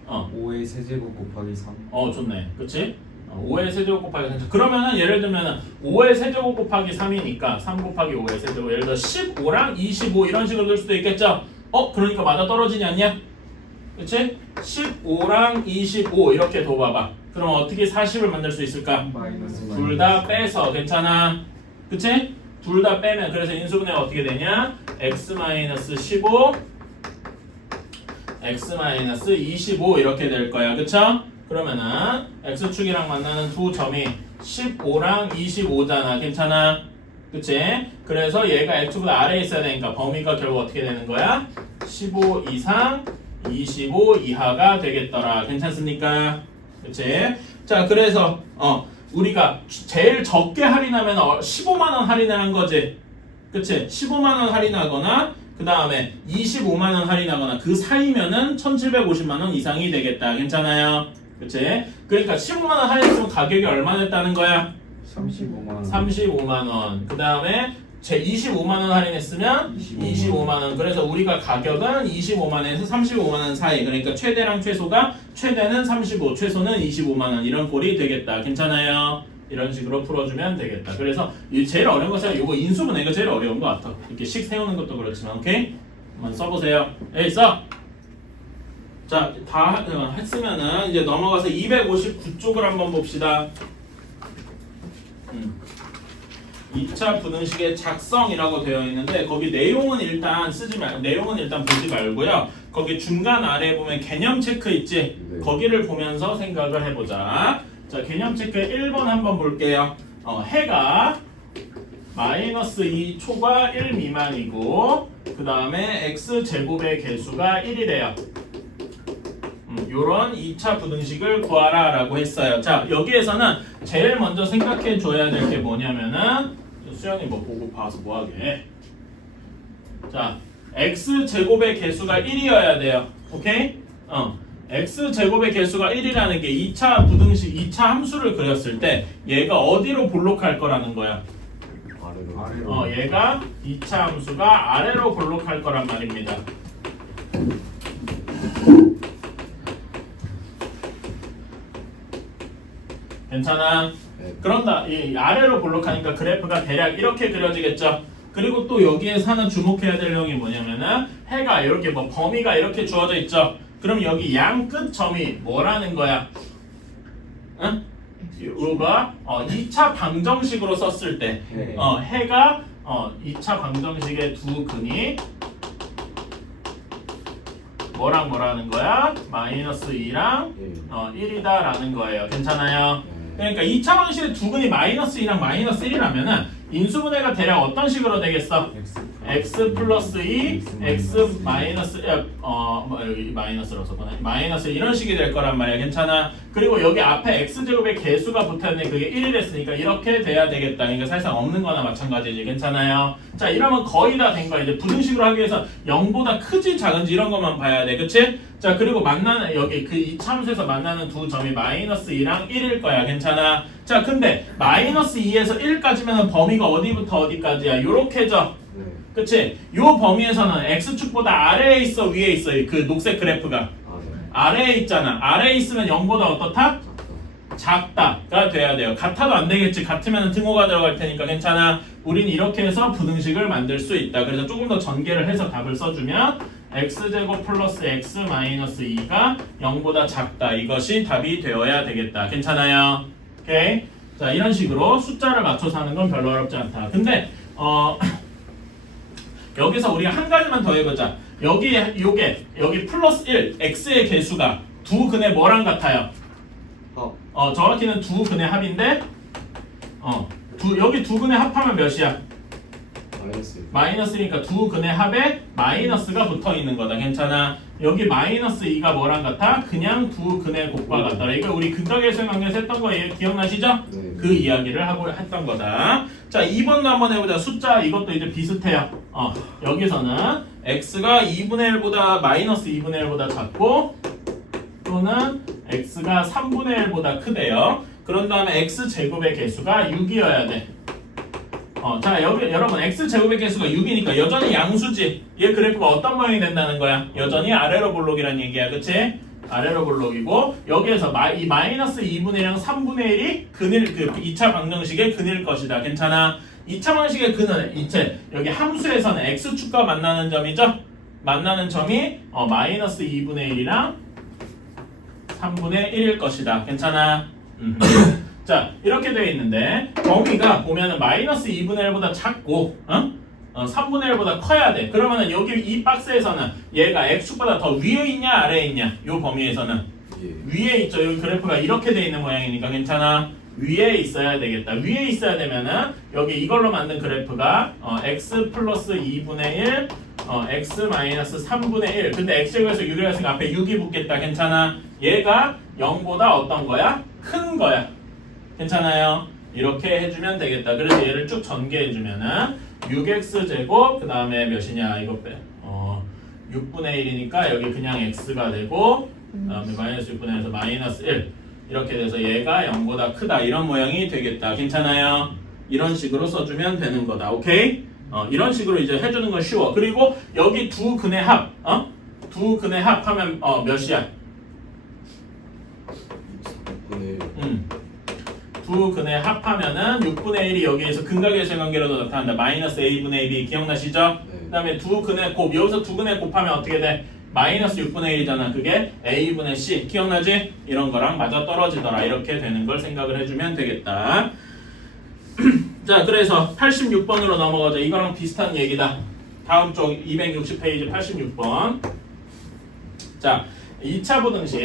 5의 세제곱 곱하기 3. 좋네. 그치? 5의 세제곱 곱하기 3. 그러면은 예를 들면은 5의 세제곱 곱하기 3이니까 3 곱하기 5의 세제곱. 예를 들어 15랑 25 이런 식으로 될 수도 있겠죠? 그러니까 맞아 떨어지지 않냐? 그치? 15랑 25 이렇게 둬봐봐. 그럼 어떻게 40을 만들 수 있을까? 마이너스 둘 다 빼서 괜찮아? 그치? 둘 다 빼면 그래서 인수분해가 어떻게 되냐? x-15 x-25 이렇게 될 거야. 그쵸? 그러면은 x축이랑 만나는 두 점이 15랑 25잖아. 괜찮아? 그치? 그래서 얘가 x축보다 아래에 있어야 되니까 범위가 결국 어떻게 되는 거야? 15 이상 25 이하가 되겠더라. 괜찮습니까? 그치? 자, 그래서 우리가 제일 적게 할인하면 15만원 할인을 한 거지. 그치? 15만원 할인하거나 그 다음에 25만원 할인하거나 그 사이면은 1750만원 이상이 되겠다. 괜찮아요? 그치? 그러니까 15만원 할인했으면 가격이 얼마 됐다는 거야? 35만원. 35만원. 그 다음에 제 25만원 할인했으면 25만원. 그래서 우리가 가격은 25만원에서 35만원 사이. 그러니까 최대랑 최대는 35, 최소는 25만원. 이런 꼴이 되겠다. 괜찮아요? 이런 식으로 풀어주면 되겠다. 그래서 이 제일 어려운 것은 이거 인수분해가 제일 어려운 것 같아. 이렇게 식 세우는 것도 그렇지만, 오케이? 한번 써보세요. 여기 써. 자, 다 했으면은 이제 넘어가서 259쪽을 한번 봅시다. 2차 부등식의 작성이라고 되어 있는데 거기 내용은 일단 보지 말고요. 거기 중간 아래에 보면 개념 체크 있지? 네. 거기를 보면서 생각을 해보자. 자, 개념 체크 1번 한번 볼게요. 해가 마이너스 2 초과 1 미만이고 그 다음에 x제곱의 개수가 1이래요. 요런 2차 부등식을 구하라 라고 했어요. 자, 여기에서는 제일 먼저 생각해 줘야 될 게 뭐냐면은 수영이 뭐 보고 봐서 뭐하게. 자, x제곱의 개수가 1이어야 돼요. 오케이? x제곱의 개수가 1이라는 게 2차 부등식, 2차 함수를 그렸을 때 얘가 어디로 볼록할 거라는 거야? 아래로. 얘가 2차 함수가 아래로 볼록할 거란 말입니다. 괜찮아? 네. 그런다. 이 아래로 볼록하니까 그래프가 대략 이렇게 그려지겠죠? 그리고 또 여기에서 하나 주목해야 될 내용이 뭐냐면은 해가 이렇게 뭐 범위가 이렇게 주어져 있죠? 그럼 여기 양 끝 점이 뭐라는 거야? 응? 요가 2차 방정식으로 썼을 때 네. 해가 2차 방정식의 두 근이 뭐라는 거야? 마이너스 2랑 1이다라는 거예요. 괜찮아요? 그러니까 2차 방식의 두 근이 마이너스 2랑 마이너스 1이라면은 인수분해가 대략 어떤 식으로 되겠어? x 플러스 2, x 마이너스 여기 마이너스로 썼구나. 마이너스 이런 식이 될 거란 말이야. 괜찮아? 그리고 여기 앞에 x제곱의 개수가 붙었는데 그게 1이 됐으니까 이렇게 돼야 되겠다. 그러니까 사실상 없는 거나 마찬가지지. 괜찮아요? 자, 이러면 거의 다 된 거야. 이제 부등식으로 하기 위해서 0보다 크지 작은지 이런 것만 봐야 돼. 그치? 자, 그리고 만나는 여기 그 이 참수에서 만나는 두 점이 마이너스 2랑 1일 거야. 괜찮아? 자, 근데 마이너스 2에서 1까지면 범위가 어디부터 어디까지야? 요렇게죠? 그치? 요 범위에서는 x축보다 아래에 있어 위에 있어? 그 녹색 그래프가 아래에 있잖아. 아래에 있으면 0보다 어떻다? 작다가 돼야 돼요. 같아도 안 되겠지. 같으면 등호가 들어갈 테니까 괜찮아. 우린 이렇게 해서 부등식을 만들 수 있다. 그래서 조금 더 전개를 해서 답을 써주면 x제곱 플러스 x 마이너스 2가 0보다 작다. 이것이 답이 되어야 되겠다. 괜찮아요? 오케이? 자, 이런 식으로 숫자를 맞춰서 하는 건 별로 어렵지 않다. 근데 여기서 우리가 한 가지만 더 해보자. 여기 플러스 1 x의 개수가 두 근의 뭐랑 같아요? 정확히는 두 근의 합인데 여기 두 근의 합하면 몇이야? 마이너스니까 두 근의 합에 마이너스가 붙어 있는 거다. 괜찮아? 여기 마이너스 2가 뭐랑 같아? 그냥 두 근의 곱과 같다. 이거 우리 근각계수의 관계에서 했던 거 기억나시죠? 네. 그 이야기를 하고 했던 거다. 자, 2번도 한번 해보자. 숫자 이것도 이제 비슷해요. 여기서는 x가 2분의 1보다 마이너스 2분의 1보다 작고 또는 x가 3분의 1보다 크대요. 그런 다음에 x제곱의 개수가 6이어야 돼. 자, 여기 여러분 x제곱의 개수가 6이니까 여전히 양수지. 얘 그래프가 어떤 모양이 된다는 거야? 여전히 아래로 볼록이란 얘기야. 그치? 아래로 볼록이고 여기에서 이 마이너스 2분의 1이랑 3분의 1이 근일 그 2차 방정식의 근일 것이다. 괜찮아? 2차 방정식의 근은 이체 여기 함수에서는 x축과 만나는 점이죠? 만나는 점이 마이너스 2분의 1이랑 3분의 1일 것이다. 괜찮아? 자, 이렇게 되어 있는데 범위가 보면은 마이너스 2분의 1보다 작고 3분의 1보다 커야 돼. 그러면은 여기 이 박스에서는 얘가 x축보다 더 위에 있냐 아래에 있냐? 요 범위에서는 위에 있죠. 여기 그래프가 이렇게 되어 있는 모양이니까 괜찮아? 위에 있어야 되겠다. 위에 있어야 되면은 여기 이걸로 만든 그래프가 x 플러스 2분의 1 x 마이너스 3분의 1 근데 x제곱에서 6이라 했으니까 앞에 6이 붙겠다. 괜찮아? 얘가 0보다 어떤 거야? 큰 거야. 괜찮아요? 이렇게 해주면 되겠다. 그래서 얘를 쭉 전개해주면은 6x제곱 그 다음에 몇이냐 이거 빼 6분의 1이니까 여기 그냥 x가 되고 그 다음에 마이너스 6분의 1에서 마이너스 1 이렇게 돼서 얘가 0보다 크다 이런 모양이 되겠다. 괜찮아요? 이런 식으로 써주면 되는 거다. 오케이? 이런 식으로 이제 해주는 건 쉬워. 그리고 여기 두 근의 합 두 근의 합하면 몇이야? 6분의 1. 두 근의 합하면은 6분의 1이 여기에서 근각계수의 관계로도 나타난다. 마이너스 a분의 ab 기억나시죠? 네. 그 다음에 두 근의 곱 여기서 두 근의 곱하면 어떻게 돼? 마이너스 6분의 1이잖아. 그게 a분의 c 기억나지? 이런 거랑 맞아 떨어지더라. 이렇게 되는 걸 생각을 해주면 되겠다. 자, 그래서 86번으로 넘어가자. 이거랑 비슷한 얘기다. 다음 쪽 260페이지 86번. 자, 2차 부등식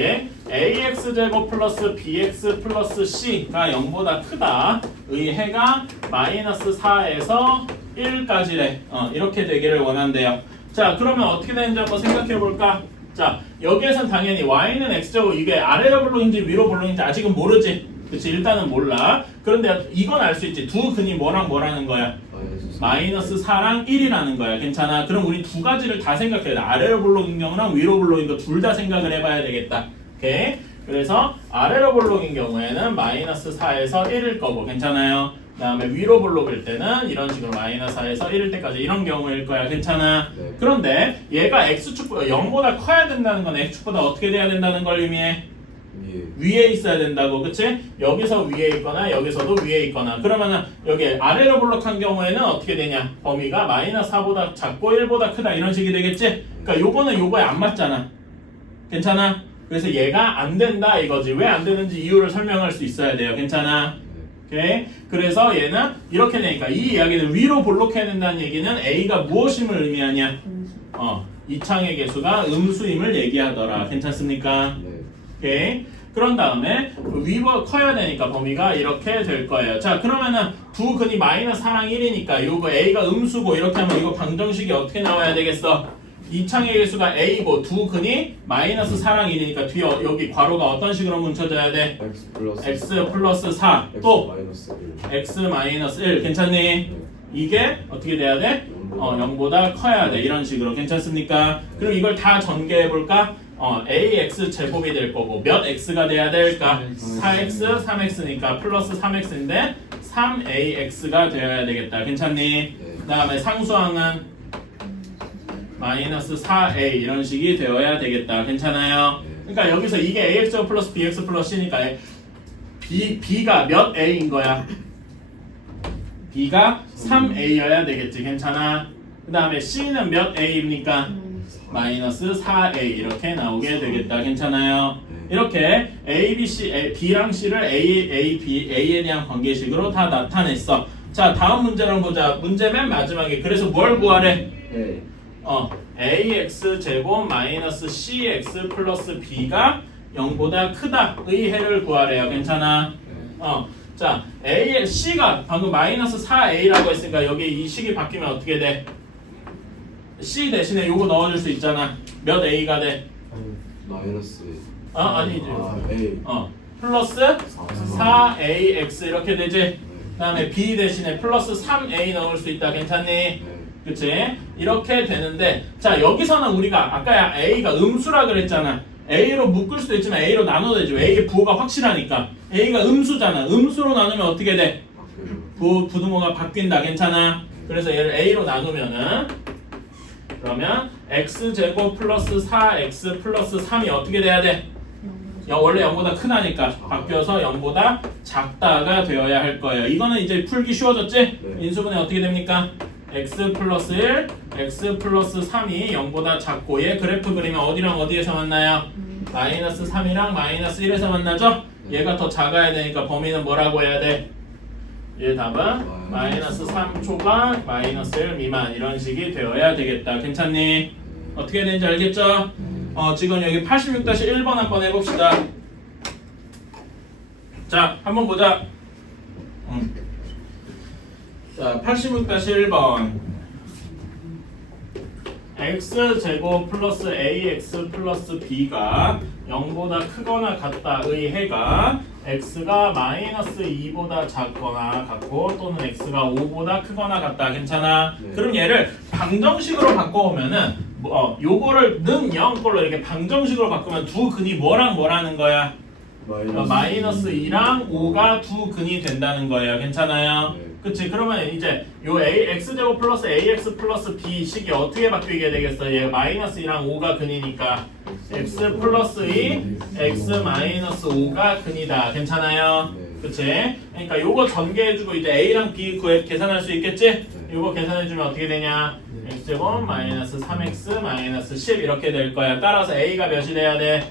ax제곱 플러스 bx 플러스 c가 0보다 크다 의 해가 마이너스 4에서 1까지래. 이렇게 되기를 원한대요. 자, 그러면 어떻게 되는지 한번 생각해 볼까? 자, 여기에선 당연히 y는 x제곱 이게 아래로 볼록인지 위로 볼록인지 아직은 모르지. 그치? 일단은 몰라. 그런데 이건 알 수 있지. 두 근이 뭐랑 뭐라는 거야? 마이너스 4랑 1이라는 거야. 괜찮아? 그럼 우리 두 가지를 다 생각해야 돼. 아래로 볼록인 경우랑 위로 볼록인 거 둘 다 생각을 해봐야 되겠다. 오케이? 그래서 아래로 볼록인 경우에는 마이너스 4에서 1일 거고 괜찮아요? 그 다음에 위로 볼록일 때는 이런 식으로 마이너스 4에서 1일 때까지 이런 경우일 거야. 괜찮아? 네. 그런데 얘가 x축보다 0보다 커야 된다는 건 x축보다 어떻게 돼야 된다는 걸 의미해? 위에 있어야 된다고. 그치? 여기서 위에 있거나 여기서도 위에 있거나 그러면은 여기 아래로 볼록한 경우에는 어떻게 되냐? 범위가 마이너스 4보다 작고 1보다 크다 이런 식이 되겠지? 그러니까 요거는 요거에 안 맞잖아. 괜찮아? 그래서 얘가 안 된다 이거지. 왜 안 되는지 이유를 설명할 수 있어야 돼요. 괜찮아? 오케이? 그래서 얘는 이렇게 되니까 이 이야기는 위로 볼록해야 된다는 얘기는 A가 무엇임을 의미하냐? 이창의 개수가 음수임을 얘기하더라. 괜찮습니까? 네. 오케이? 그런 다음에 위가 커야 되니까 범위가 이렇게 될 거예요. 자, 그러면은 두 근이 마이너스 4랑 1이니까 요거 A가 음수고 이렇게 하면 이거 방정식이 어떻게 나와야 되겠어? 이창의 개수가 A고 두 근이 마이너스 4랑 1이니까 뒤에 여기 괄호가 어떤 식으로 뭉쳐져야 돼? x 플러스 4 또 x 마이너스 1 괜찮니? 이게 어떻게 돼야 돼? 0보다 커야 돼. 이런 식으로 괜찮습니까? 그럼 이걸 다 전개해 볼까? ax 제곱이 될 거고 몇 x가 돼야 될까? 4x, 3x니까 플러스 3x인데 3ax가 되어야 되겠다. 괜찮니? 그 다음에 상수항은 마이너스 4a 이런 식이 되어야 되겠다. 괜찮아요? 그러니까 여기서 이게 ax 플러스 bx 플러스 c니까 b가 몇 a인 거야? b가 3a여야 되겠지. 괜찮아? 그 다음에 c는 몇 a입니까? 마이너스 4a 이렇게 나오게 되겠다. 괜찮아요? 이렇게 a, b, c, b랑 c를 a, b, a에 대한 관계식으로 다 나타냈어. 자, 다음 문제를 보자. 문제 맨 마지막에 그래서 뭘 구하래? ax 제곱 마이너스 cx 플러스 b가 0보다 크다의 해를 구하래요. 괜찮아? 자, c가 방금 마이너스 4a라고 했으니까 여기 이 식이 바뀌면 어떻게 돼? C 대신에 요거 넣어줄 수 있잖아. 몇 A가 돼? 마이너스 아니지. A 플러스 4AX 이렇게 되지? 그 다음에 B 대신에 플러스 3A 넣을 수 있다. 괜찮니? 네. 그치? 이렇게 되는데 자 여기서는 우리가 아까 A가 음수라 그랬잖아. A로 묶을 수도 있지만 A로 나눠도 되지. A의 부호가 확실하니까. A가 음수잖아. 음수로 나누면 어떻게 돼? 부등호가 바뀐다. 괜찮아? 그래서 얘를 A로 나누면은 그러면 X제곱 플러스 4X 플러스 3이 어떻게 돼야 돼? 원래 0보다 크다니까 바뀌어서 0보다 작다가 되어야 할 거예요. 이거는 이제 풀기 쉬워졌지? 네. 인수분해 어떻게 됩니까? X 플러스 1, X 플러스 3이 0보다 작고 얘 그래프 그리면 어디랑 어디에서 만나요? 마이너스 3이랑 마이너스 1에서 만나죠? 얘가 더 작아야 되니까 범위는 뭐라고 해야 돼? 얘 답은 마이너스 3초가 마이너스 1 미만 이런 식이 되어야 되겠다. 괜찮니? 어떻게 되는지 알겠죠? 지금 여기 86-1번 한번 해봅시다. 자, 한번 보자. 자, 86-1번. x제곱 플러스 ax 플러스 b가 0보다 크거나 같다의 해가 x가 마이너스 2보다 작거나 같고 또는 x가 5보다 크거나 같다. 괜찮아? 네. 그럼 얘를 방정식으로 바꿔오면은 요거를 는 0 걸로 이렇게 방정식으로 바꾸면 두 근이 뭐랑 뭐라는 거야? 마이너스 2랑 5가 두 근이 된다는 거예요. 괜찮아요? 네. 그치? 그러면 이제 요 x제곱 플러스 ax 플러스 b 식이 어떻게 바뀌게 되겠어? 얘가 마이너스 2랑 5가 근이니까 x 플러스 2, x 마이너스 5가 근이다. 괜찮아요? 네. 그치? 그러니까 요거 전개해주고 이제 a랑 b 계산할 수 있겠지? 요거 계산해주면 어떻게 되냐? x제곱 마이너스 3x 마이너스 10 이렇게 될 거야. 따라서 a가 몇이 돼야 돼?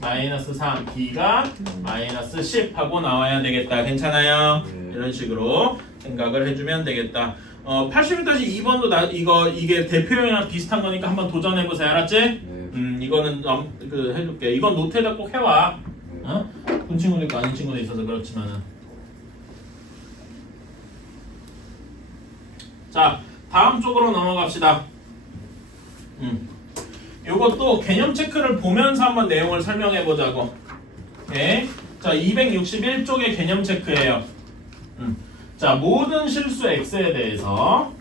마이너스 3, b가 마이너스 10 하고 나와야 되겠다. 괜찮아요? 네. 이런 식으로 생각을 해주면 되겠다. 86-2번도 이게 대표형이랑 비슷한 거니까 한번 도전해보세요. 알았지? 네. 이거는 해줄게. 이건 노트에다 꼭 해와. 네. 어? 본 친구도 있고 아닌 친구도 있어서 그렇지만은. 자, 다음 쪽으로 넘어갑시다. 요것도 개념 체크를 보면서 한번 내용을 설명해 보자고. 오케이. 자, 261쪽의 개념 체크예요. 자, 모든 실수 x에 대해서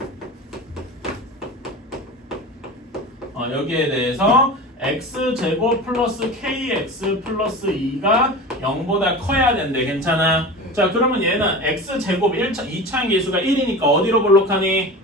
여기에 대해서 x제곱 플러스 kx 플러스 2가 0보다 커야 된대. 괜찮아? 자, 그러면 얘는 x제곱 2차항 계수가 1이니까 어디로 볼록하니?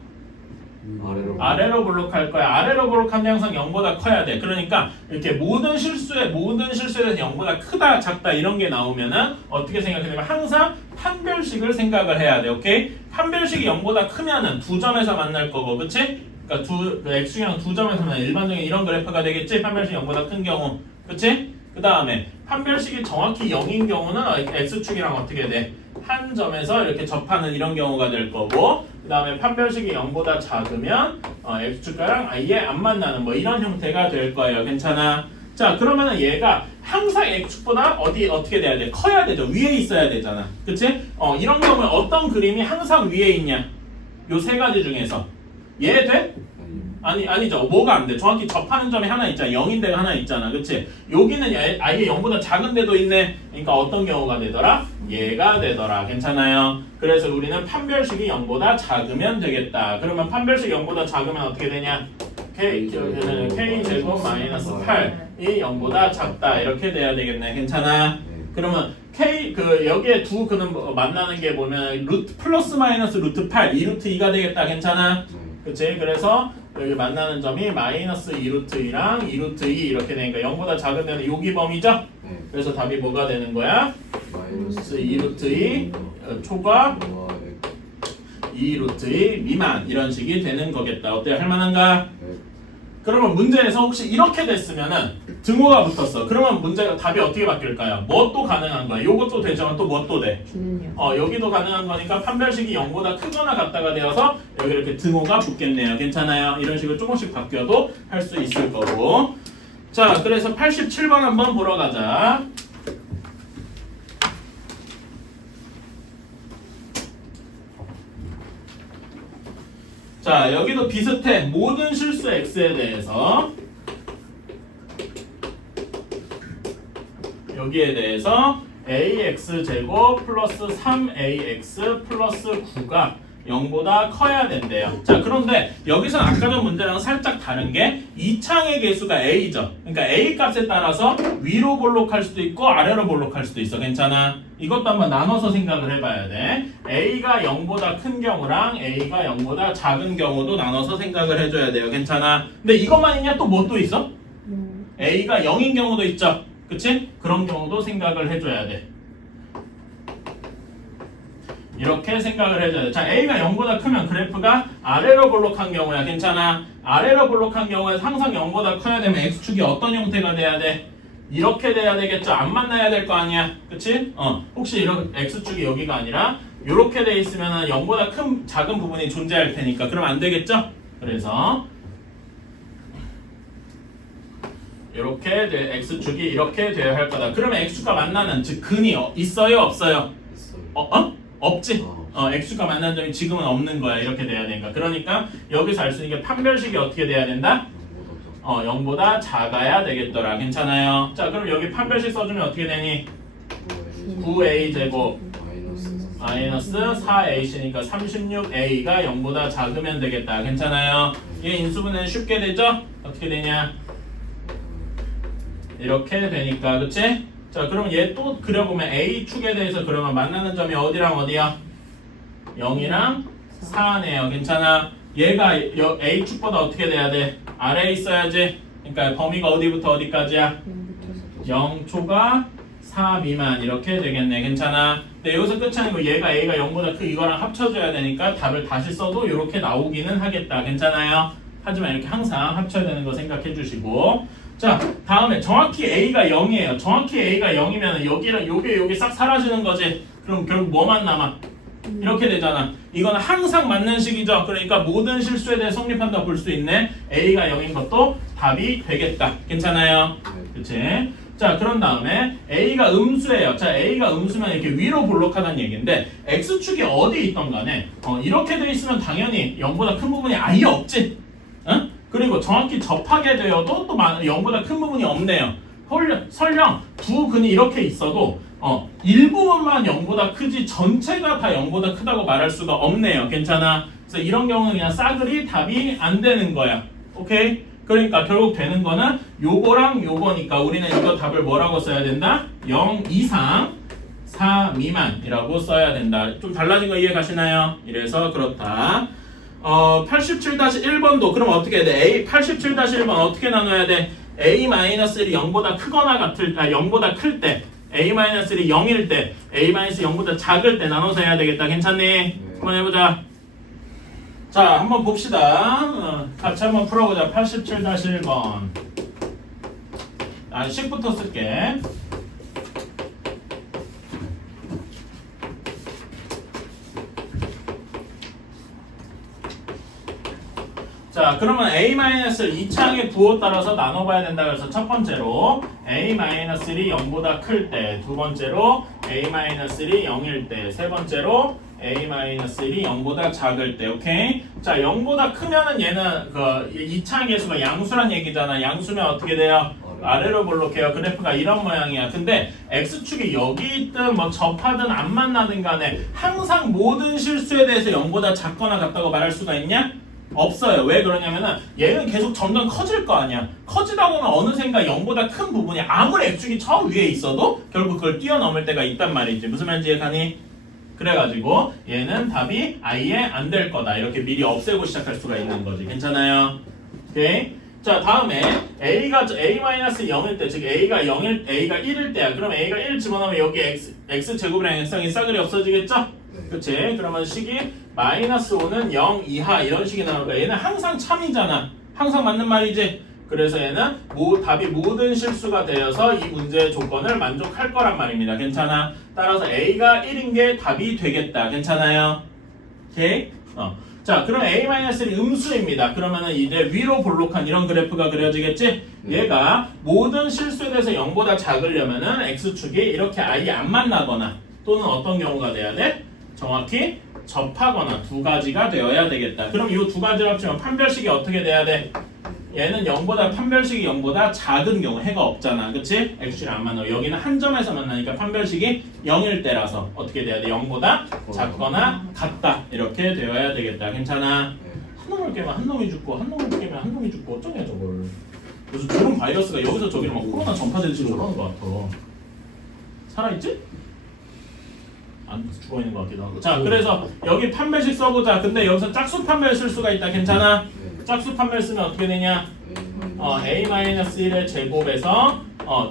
아래로 볼록할 거야. 아래로 볼록하면 항상 0보다 커야 돼. 그러니까 이렇게 모든 실수에 대해서 0보다 크다, 작다 이런 게 나오면은 어떻게 생각하냐면 항상 판별식을 생각을 해야 돼. 오케이? 판별식이 0보다 크면은 두 점에서 만날 거고, 그치? 그러니까 그 x축이랑 두 점에서 만나 일반적인 이런 그래프가 되겠지? 판별식이 0보다 큰 경우, 그치? 그 다음에 판별식이 정확히 0인 경우는 x축이랑 어떻게 돼? 한 점에서 이렇게 접하는 이런 경우가 될 거고, 그 다음에 판별식이 0보다 작으면 x축과랑 아예 안 만나는 뭐 이런 형태가 될 거예요. 괜찮아? 자, 그러면은 얘가 항상 x축보다 어떻게 돼야 돼? 커야 되죠. 위에 있어야 되잖아. 그치? 이런 경우에 어떤 그림이 항상 위에 있냐? 요 세 가지 중에서 얘 돼? 아니죠. 뭐가 안 돼? 정확히 접하는 점이 하나 있잖아. 0인 데가 하나 있잖아. 그치? 여기는 아예 0보다 작은 데도 있네. 그러니까 어떤 경우가 되더라? 얘가 되더라. 괜찮아요? 그래서 우리는 판별식이 0보다 작으면 되겠다. 그러면 판별식이 0보다 작으면 어떻게 되냐? k제곱 마이너스 8이 0보다 작다. 이렇게 돼야 되겠네. 괜찮아? 그러면 여기에 두 근은 만나는 게 보면 루트 플러스 마이너스 루트 8, 2루트 2가 되겠다. 괜찮아? 그치? 그래서 여기 만나는 점이 마이너스 2루트 2랑 2루트 2 이렇게 되니까 0보다 작은 데는 여기 범위죠? 그래서 답이 뭐가 되는 거야? 마이너스 2루트 2 초과 2루트 2 미만 이런 식이 되는 거겠다. 어때요? 할만한가? 그러면 문제에서 혹시 이렇게 됐으면은 등호가 붙었어. 그러면 문제가 답이 어떻게 바뀔까요? 뭐 또 가능한 거야? 요것도 되지만 또 뭐 또 돼? 여기도 가능한 거니까 판별식이 0보다 크거나 같다가 되어서 여기 이렇게 등호가 붙겠네요. 괜찮아요? 이런 식으로 조금씩 바뀌어도 할 수 있을 거고. 자, 그래서 87번 한번 보러 가자. 자, 여기도 비슷해. 모든 실수 x에 대해서 여기에 대해서 ax제곱 플러스 3ax 플러스 9가 0보다 커야 된대요. 자, 그런데 여기서 아까 전 문제랑 살짝 다른 게 이창의 개수가 a죠. 그러니까 a 값에 따라서 위로 볼록할 수도 있고 아래로 볼록할 수도 있어. 괜찮아? 이것도 한번 나눠서 생각을 해봐야 돼. a가 0보다 큰 경우랑 a가 0보다 작은 경우도 나눠서 생각을 해줘야 돼요. 괜찮아? 근데 이것만 있냐? 또 뭐 또 있어? a가 0인 경우도 있죠. 그치? 그런 경우도 생각을 해줘야 돼. 이렇게 생각을 해줘야 돼. 자, a가 0보다 크면 그래프가 아래로 볼록한 경우야. 괜찮아? 아래로 볼록한 경우에 항상 0보다 커야 되면 x축이 어떤 형태가 돼야 돼? 이렇게 돼야 되겠죠? 안 만나야 될 거 아니야. 그치? 혹시 이런 x축이 여기가 아니라 이렇게 돼 있으면 0보다 작은 부분이 존재할 테니까 그럼 안 되겠죠? 그래서 이렇게 x축이 이렇게 되어야 할 거다. 그러면 x축과 만나는 즉 근이 있어요? 없어요? 있어요. 없지? x축과 만나는 점이 지금은 없는 거야. 이렇게 돼야 되니까. 그러니까 여기서 알 수 있는 게 판별식이 어떻게 돼야 된다? 0보다 작아야 되겠더라. 괜찮아요? 자, 그럼 여기 판별식 써주면 어떻게 되니? 9a 제곱 마이너스 4ac니까 36a가 0보다 작으면 되겠다. 괜찮아요? 얘 인수분해는 쉽게 되죠? 어떻게 되냐? 이렇게 되니까. 그치? 자, 그럼 얘 또 그려보면 a축에 대해서 그러면 만나는 점이 어디랑 어디야? 0이랑 4네요. 괜찮아? 얘가 a축보다 어떻게 돼야 돼? 아래에 있어야지. 그러니까 범위가 어디부터 어디까지야? 0초가 4 미만 이렇게 되겠네. 괜찮아? 근데 여기서 끝이 아니고 얘가 a가 0보다 이거랑 합쳐줘야 되니까 답을 다시 써도 이렇게 나오기는 하겠다. 괜찮아요? 하지만 이렇게 항상 합쳐야 되는 거 생각해 주시고. 자, 다음에 정확히 a가 0이에요. 정확히 a가 0이면 여기랑 여기 싹 사라지는 거지. 그럼 결국 뭐만 남아? 이렇게 되잖아. 이거는 항상 맞는 식이죠. 그러니까 모든 실수에 대해 성립한다 볼 수 있네. a가 0인 것도 답이 되겠다. 괜찮아요? 그치? 자, 그런 다음에 a가 음수예요. 자, a가 음수면 이렇게 위로 볼록하다는 얘기인데 x축이 어디 있던 간에 이렇게 돼 있으면 당연히 0보다 큰 부분이 아예 없지. 응? 그리고 정확히 접하게 되어도 또 0보다 큰 부분이 없네요. 설령 두 근이 이렇게 있어도 일부분만 0보다 크지 전체가 다 0보다 크다고 말할 수가 없네요. 괜찮아? 그래서 이런 경우는 그냥 싸그리 답이 안 되는 거야. 오케이? 그러니까 결국 되는 거는 요거랑 요거니까 우리는 이거 답을 뭐라고 써야 된다? 0 이상 4 미만이라고 써야 된다. 좀 달라진 거 이해 가시나요? 이래서 그렇다. 87-1번도 그럼 어떻게 해야 돼? 87-1번 어떻게 나눠야 돼? a-1이 0보다 크거나 같을 때, 0보다 클 때, a-1이 0일 때, a-0보다 작을 때 나눠서 해야 되겠다. 괜찮니? 한번 해보자. 자, 한번 봅시다. 같이 한번 풀어보자. 87-1번. 식부터 쓸게. 자, 그러면 a-를 이창의 부호 따라서 나눠봐야 된다. 그래서 첫 번째로 a-1이 0보다 클 때, 두 번째로 a-1이 0일 때, 세 번째로 a-1이 0보다 작을 때. 오케이? 자, 0보다 크면은 얘는 이창의 개수가 양수란 얘기잖아. 양수면 어떻게 돼요? 아래로 볼록해요. 그래프가 이런 모양이야. 근데 x축이 여기 있든 뭐 접하든 안 만나든 간에 항상 모든 실수에 대해서 0보다 작거나 같다고 말할 수가 있냐? 없어요. 왜 그러냐면은 얘는 계속 점점 커질 거 아니야. 커지다 보면 어느샌가 0보다 큰 부분이 아무리 x축이 저 위에 있어도 결국 그걸 뛰어넘을 때가 있단 말이지. 무슨 말인지 이해가니? 그래가지고 얘는 답이 아예 안 될 거다. 이렇게 미리 없애고 시작할 수가 있는 거지. 괜찮아요? 오케이? 자, 다음에 a가 a-0일 때, 즉 a가 1일 때야. 그럼 a가 1 집어넣으면 여기 x제곱이랑 x항이 싸그리 없어지겠죠? 그치? 그러면 식이 -5는 0 이하 이런 식이 나오니까 얘는 항상 참이잖아. 항상 맞는 말이지. 그래서 얘는 답이 모든 실수가 되어서 이 문제의 조건을 만족할 거란 말입니다. 괜찮아? 따라서 a가 1인 게 답이 되겠다. 괜찮아요? 오케이? 자, 그럼 a-1이 음수입니다. 그러면은 이제 위로 볼록한 이런 그래프가 그려지겠지? 얘가 모든 실수에 대해서 0보다 작으려면은 x축이 이렇게 아예 안 만나거나 또는 어떤 경우가 돼야 돼? 정확히 접하거나 두 가지가 되어야 되겠다. 그럼 이 두 가지를 합치면 판별식이 어떻게 돼야 돼? 얘는 0보다 판별식이 0보다 작은 경우 해가 없잖아. 그치? x를 안 만나. 여기는 한 점에서 만나니까 판별식이 0일 때라서 어떻게 돼야 돼? 0보다 작거나 같다. 이렇게 되어야 되겠다. 괜찮아? 네. 한 놈을 깨면 한 놈이 죽고 한 놈을 깨면 한 놈이 죽고 어쩌냐 저걸. 무슨 저런 바이러스가 여기서 저기로 막 코로나 전파되듯이 저러는 것 같아. 살아있지? 안 죽어있는 것 같기도 하고. 자, 그래서 여기 판별식 써보자. 근데 여기서 짝수 판별 쓸 수가 있다. 괜찮아? 네. 짝수 판별 쓰면 어떻게 되냐? a-1의 제곱에서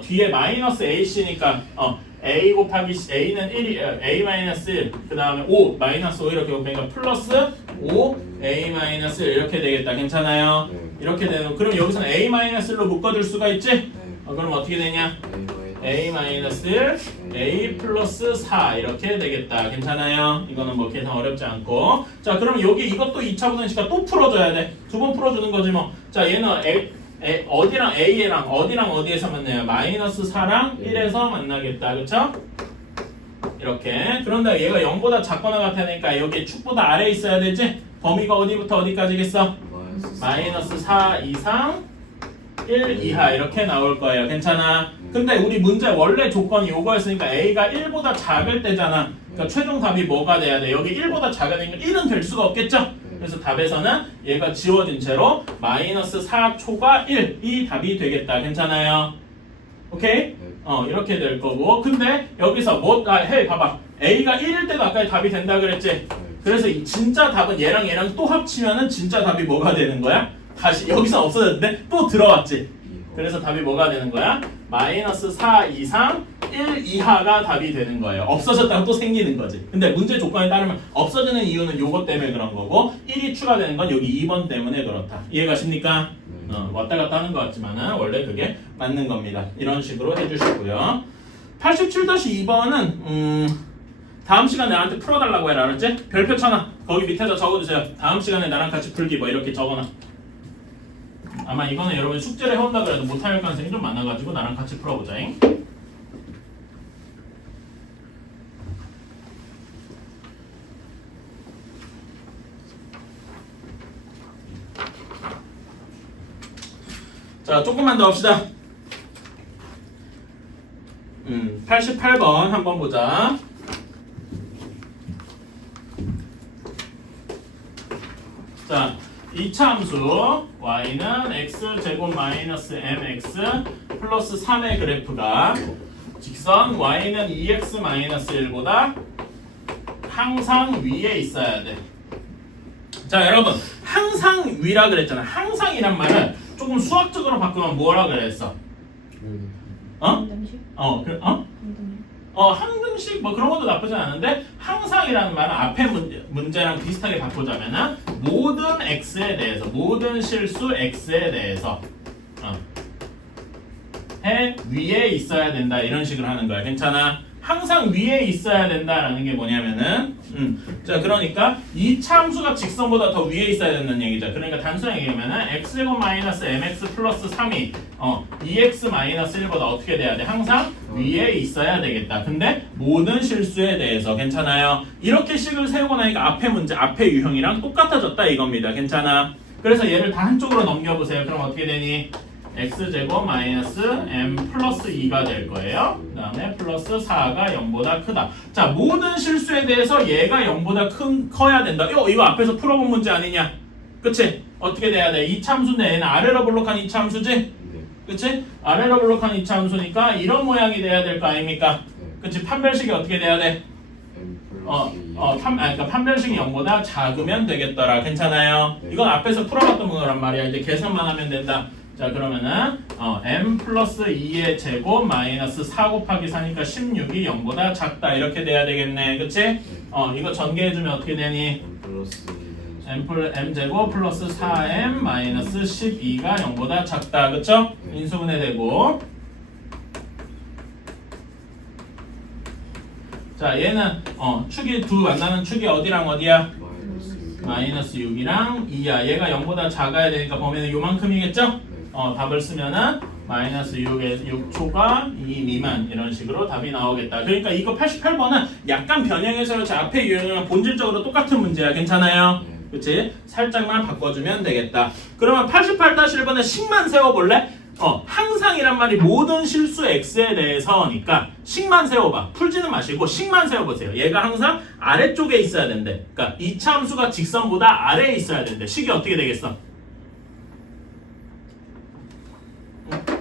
뒤에 마이너스 ac니까 a 곱하기 a는 1이 a-1 그 다음에 5 마이너스 5 이렇게 곱하니까 플러스 5 a-1 이렇게 되겠다. 괜찮아요? 네. 이렇게 되는 그럼 여기서는 a-1로 묶어줄 수가 있지? 네. 그럼 어떻게 되냐? A a-1 a 플러스 4 이렇게 되겠다. 괜찮아요? 이거는 뭐 계산 어렵지 않고. 자, 그럼 여기 이것도 2차 부등식과 또 풀어줘야 돼. 두 번 풀어주는 거지 뭐. 자, 얘는 어디랑 a랑 어디랑 어디에서 만나요? 마이너스 4랑 1에서 만나겠다. 그쵸? 이렇게. 그런데 얘가 0보다 작거나 같으니까 여기 축보다 아래에 있어야 되지? 범위가 어디부터 어디까지겠어? 마이너스 4 이상 1 이하 이렇게 나올 거예요. 괜찮아? 근데 우리 문제 원래 조건이 요거였으니까 a가 1보다 작을 때잖아. 그러니까 최종 답이 뭐가 돼야 돼? 여기 1보다 작으니까 1은 될 수가 없겠죠? 그래서 답에서는 얘가 지워진 채로 마이너스 4초가 1이 답이 되겠다. 괜찮아요? 오케이? 이렇게 될 거고. 근데 여기서 봐봐. a가 1일 때도 아까 답이 된다 그랬지? 그래서 이 진짜 답은 얘랑 얘랑 또 합치면은 진짜 답이 뭐가 되는 거야? 다시 여기서 없어졌는데 또 들어왔지. 그래서 답이 뭐가 되는 거야? 마이너스 4 이상 1 이하가 답이 되는 거예요. 없어졌다가 또 생기는 거지. 근데 문제 조건에 따르면 없어지는 이유는 요거 때문에 그런 거고 1이 추가되는 건 여기 2번 때문에 그렇다. 이해가십니까? 왔다 갔다 하는 것 같지만은 원래 그게 맞는 겁니다. 이런 식으로 해주시고요. 87-2번은 다음 시간에 나한테 풀어달라고 해라. 알았지? 별표 쳐놔. 거기 밑에다 적어주세요. 다음 시간에 나랑 같이 풀기 뭐 이렇게 적어놔. 아마 이거는 여러분 숙제를 해온다 그래도 못할 가능성이 좀 많아가지고 나랑 같이 풀어보자잉. 자, 조금만 더 합시다. 88번 한번 보자. 자, 2차 함수 y는 x제곱 마이너스 mx 플러스 3의 그래프가 직선 y는 2x 마이너스 1보다 항상 위에 있어야 돼. 자, 여러분 항상 위라 그랬잖아. 항상이란 말은 조금 수학적으로 바꾸면 뭐라 그랬어? 항등식 뭐 그런 것도 나쁘지 않은데 항상이라는 말은 앞에 문제랑 비슷하게 바꾸자면은 모든 x에 대해서 모든 실수 x에 대해서 해 위에 있어야 된다 이런 식으로 하는 거야. 괜찮아? 항상 위에 있어야 된다라는 게 뭐냐면은 자, 그러니까 이 함수가 직선보다 더 위에 있어야 된다는 얘기죠. 그러니까 단순하게 얘기하면은 x제곱 마이너스 mx 플러스 3이 2x 마이너스 1보다 어떻게 돼야 돼? 항상 위에 있어야 되겠다. 근데 모든 실수에 대해서 괜찮아요? 이렇게 식을 세우고 나니까 앞에 문제, 앞에 유형이랑 똑같아졌다 이겁니다. 괜찮아? 그래서 얘를 다 한쪽으로 넘겨보세요. 그럼 어떻게 되니? x제곱 마이너스 m 플러스 2가 될 거예요. 그 다음에 플러스 4가 0보다 크다. 자, 모든 실수에 대해서 얘가 0보다 커야 된다. 이거 앞에서 풀어본 문제 아니냐? 그치? 어떻게 돼야 돼? 2차 함수인데 얘는 아래로 블록한 2차 함수지? 그치? 아래로 블록한 2차 함수니까 이런 모양이 돼야 될 거 아닙니까? 그치? 판별식이 어떻게 돼야 돼? 그러니까 판별식이 0보다 작으면 되겠더라. 괜찮아요? 이건 앞에서 풀어봤던 거란 말이야. 이제 계산만 하면 된다. 자, 그러면은 m 플러스 2의 제곱 마이너스 4 곱하기 4니까 16이 0보다 작다 이렇게 돼야 되겠네. 그치? 이거 전개해주면 어떻게 되니? m 제곱 플러스 4m 마이너스 12가 0보다 작다. 그쵸? 인수분해 되고. 자, 얘는 축이 만나는 축이 어디랑 어디야? 마이너스 6이랑 2야. 얘가 0보다 작아야 되니까 범위는 요만큼이겠죠? 답을 쓰면은 마이너스 6초가 2 미만 이런 식으로 답이 나오겠다. 그러니까 이거 88번은 약간 변형해서 그렇지 앞에 유형이랑 본질적으로 똑같은 문제야. 괜찮아요? 그치? 살짝만 바꿔주면 되겠다. 그러면 88-1번에 식만 세워볼래? 항상이란 말이 모든 실수 x에 대해서니까 식만 세워봐. 풀지는 마시고 식만 세워보세요. 얘가 항상 아래쪽에 있어야 된대. 그러니까 이차 함수가 직선보다 아래에 있어야 된대. 식이 어떻게 되겠어?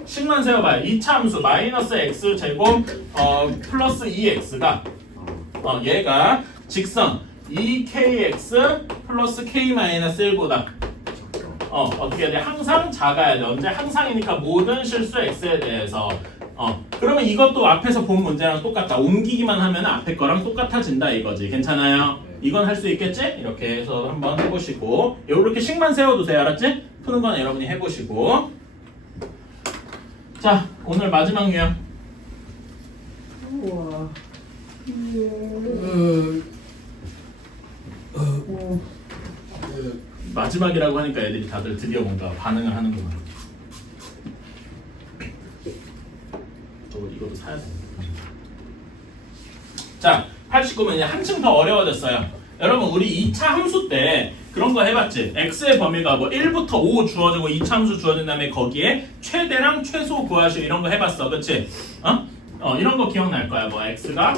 식만 세워봐요. 이차 함수 마이너스 x 제곱 플러스 2x가 얘가 직선 2kx 플러스 k 마이너스 1보다 어떻게 해야 돼? 항상 작아야 돼. 언제? 항상이니까 모든 실수 x에 대해서 그러면 이것도 앞에서 본 문제랑 똑같다. 옮기기만 하면 앞에 거랑 똑같아진다 이거지. 괜찮아요? 이건 할 수 있겠지? 이렇게 해서 한번 해보시고 이렇게 식만 세워두세요. 알았지? 푸는 건 여러분이 해보시고 자 오늘 마지막 유형 우와. 마지막이라고 하니까 애들이 다들 드디어 뭔가 반응을 하는구나. 이것도 사야 돼. 자, 89면 이제 한층 더 어려워졌어요. 여러분 우리 2차 함수 때 그런 거 해봤지? x의 범위가 뭐 1부터 5 주어지고 2차 함수 주어진 다음에 거기에 최대랑 최소 구하시오 이런 거 해봤어. 그치? 이런 거 기억날 거야. 뭐 x가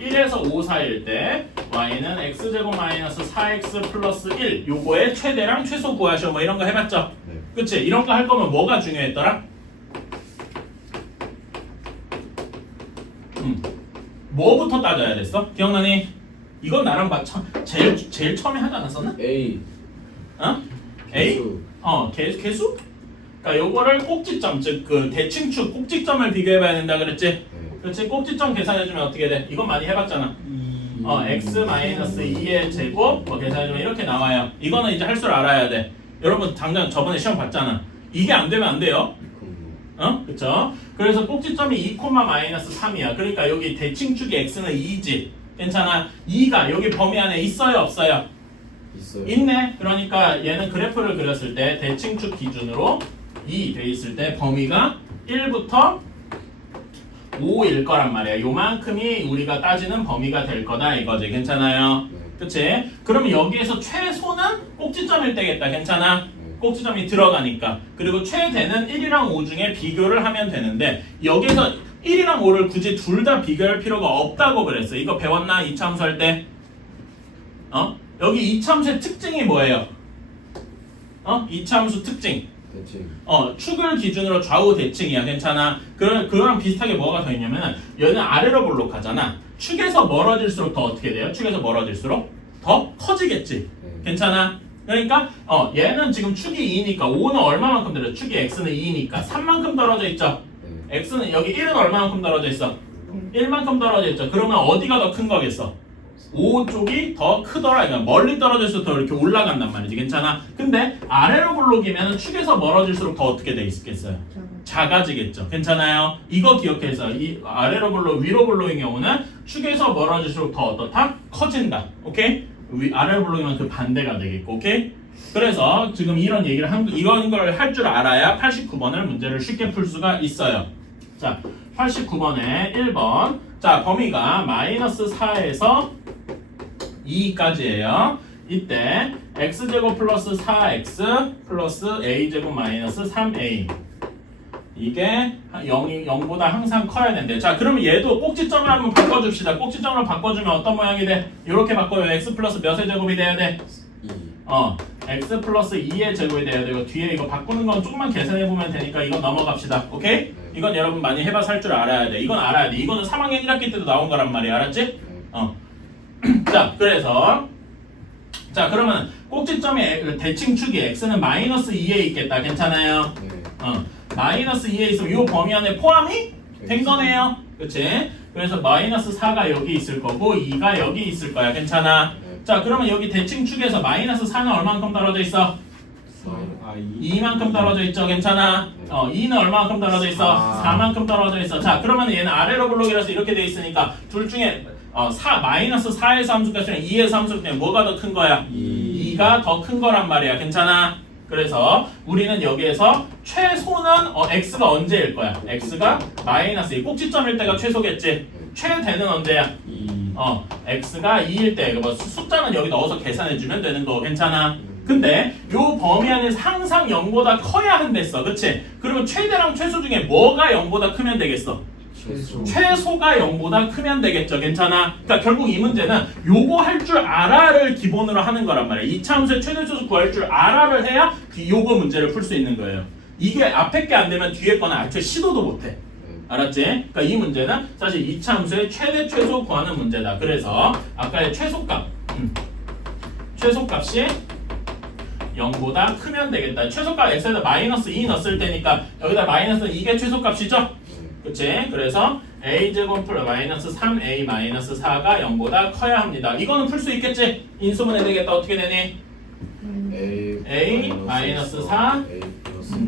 1에서 5 사이일 때 y는 x제곱 마이너스 4x 플러스 1 요거의 최대랑 최소 구하시오 뭐 이런 거 해봤죠? 네. 그치? 이런 거 할 거면 뭐가 중요했더라? 뭐부터 따져야 됐어? 기억나니? 이건 나랑 제일 처음에 하지 않았었나? A A? 개수. 개수? 그러니까 요거를 꼭지점 즉 그 대칭축 꼭지점을 비교해봐야 된다 그랬지? 네. 그렇지? 꼭지점 계산해주면 어떻게 돼? 이건 많이 해봤잖아. x 마이너스 2의 제곱 계산해주면 이렇게 나와요. 이거는 이제 할 줄 알아야 돼. 여러분 당장 저번에 시험 봤잖아. 이게 안 되면 안 돼요. 그쵸? 그래서 꼭지점이 2, 마이너스 3이야. 그러니까 여기 대칭축이 x는 2지. 괜찮아? 2가 여기 범위 안에 있어요? 없어요? 있어요. 있네. 그러니까 얘는 그래프를 그렸을 때 대칭축 기준으로 2 돼 있을 때 범위가 1부터 5일 거란 말이야. 요만큼이 우리가 따지는 범위가 될 거다 이거지. 괜찮아요? 네. 그치? 그럼 여기에서 최소는 꼭지점일 때겠다. 괜찮아? 네. 꼭지점이 들어가니까. 그리고 최대는 1이랑 5 중에 비교를 하면 되는데 여기서 1이랑 5를 굳이 둘 다 비교할 필요가 없다고 그랬어. 이거 배웠나? 이차 함수 할 때? 여기 이차 함수의 특징이 뭐예요? 이차 함수 특징. 대칭. 축을 기준으로 좌우 대칭이야. 괜찮아? 그거랑 비슷하게 뭐가 더 있냐면은 얘는 아래로 볼록하잖아. 축에서 멀어질수록 더 어떻게 돼요? 축에서 멀어질수록 더 커지겠지. 네. 괜찮아? 그러니까 얘는 지금 축이 2니까 5는 얼마만큼 떨어져? 축이 x는 2니까 3만큼 떨어져 있죠. 네. x는 여기 1은 얼마만큼 떨어져 있어? 1만큼 떨어져 있죠. 그러면 어디가 더 큰 거겠어? 5 쪽이 더 크더라. 그러니까 멀리 떨어질수록 더 이렇게 올라간단 말이지. 괜찮아? 근데 아래로 볼록이면 축에서 멀어질수록 더 어떻게 돼 있겠어요? 작아지겠죠. 괜찮아요? 이거 기억해서 이 아래로 볼록, 위로 볼록인 경우는 축에서 멀어질수록 더 어떻다? 커진다. 오케이? 아래로 볼록이면 그 반대가 되겠고. 오케이? 그래서 지금 이런 얘기를 이런 걸 할 줄 알아야 89번을 문제를 쉽게 풀 수가 있어요. 자, 89번에 1번. 자, 범위가 마이너스 4에서 2까지예요. 이때 x제곱 플러스 4x 플러스 a제곱 마이너스 3a 이게 0보다 항상 커야 된대. 자, 그러면 얘도 꼭지점을 한번 바꿔줍시다. 꼭지점으로 바꿔주면 어떤 모양이 돼? 이렇게 바꿔요. x 플러스 몇의 제곱이 돼야 돼? 2. x 플러스 2의 제곱이 돼야 되고 뒤에 이거 바꾸는 건 조금만 계산해보면 되니까 이건 넘어갑시다. 오케이? 네. 이건 여러분 많이 해봐서 할 줄 알아야 돼. 이건 알아야 돼. 이거는 3학년 1학기 때도 나온 거란 말이야. 알았지? 자, 그래서 자, 그러면 꼭지점의 대칭축이 x는 마이너스 2에 있겠다. 괜찮아요? 네. 마이너스 2에 있으면 이 범위 안에 포함이 된 거네요. 그치? 그래서 마이너스 4가 여기 있을 거고 2가 여기 있을 거야. 괜찮아? 네. 자, 그러면 여기 대칭축에서 마이너스 4는 얼마만큼 떨어져 있어? 2만큼 떨어져 있죠. 괜찮아? 2는 얼마만큼 떨어져 있어? 4만큼 떨어져 있어. 자, 그러면 얘는 아래로 볼록이라서 이렇게 돼 있으니까 둘 중에 마이너스 4에서 함수값이랑 2에서 함수값 중에 뭐가 더 큰 거야? 2가 더 큰 거란 말이야. 괜찮아? 그래서 우리는 여기에서 최소는 x가 언제일 거야? x가 마이너스 2 꼭지점일 때가 최소겠지. 최대는 언제야? 2 x가 2일 때. 뭐 숫자는 여기 넣어서 계산해 주면 되는 거 괜찮아? 근데 요 범위 안에서 항상 0보다 커야 한댔어. 그치? 그러면 최대랑 최소 중에 뭐가 0보다 크면 되겠어? 최소 최소가 0보다 크면 되겠죠. 괜찮아? 그러니까 결국 이 문제는 요거 할 줄 알아를 기본으로 하는 거란 말이야. 이차함수의 최대 최소 구할 줄 알아를 해야 요거 문제를 풀 수 있는 거예요. 이게 앞에 게 안 되면 뒤에 거는 애초에 시도도 못 해. 알았지? 그러니까 이 문제는 사실 이차함수의 최대 최소 구하는 문제다. 그래서 아까의 최소값 최소값이 0보다 크면 되겠다. 최소값 x에다 마이너스 2 넣었을 때니까 여기다 마이너스 이게 최소값이죠? 그치? 그래서 a제곱 플러스 마이너스 3a 마이너스 4가 0보다 커야 합니다. 이거는 풀 수 있겠지? 인수분해 되겠다. 어떻게 되니? A 마이너스 4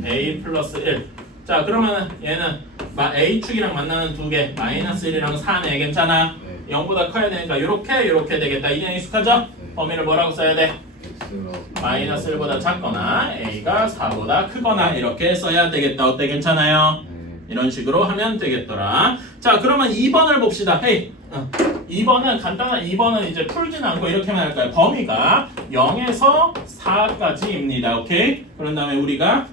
a 플러스 1. 자 그러면 얘는 a축이랑 만나는 두 개 마이너스 1이랑 4네. 괜찮아? 0보다 커야 되니까 요렇게 되겠다. 이제 익숙하죠? 범위를 뭐라고 써야 돼? 마이너스 1보다 작거나 a가 4보다 크거나 이렇게 써야 되겠다. 어때? 괜찮아요? 이런 식으로 하면 되겠더라. 자 그러면 2번을 봅시다. 헤이 2번은 간단한 2번은 이제 풀진 않고 이렇게만 할까요? 범위가 0에서 4까지입니다. 오케이? 그런 다음에 우리가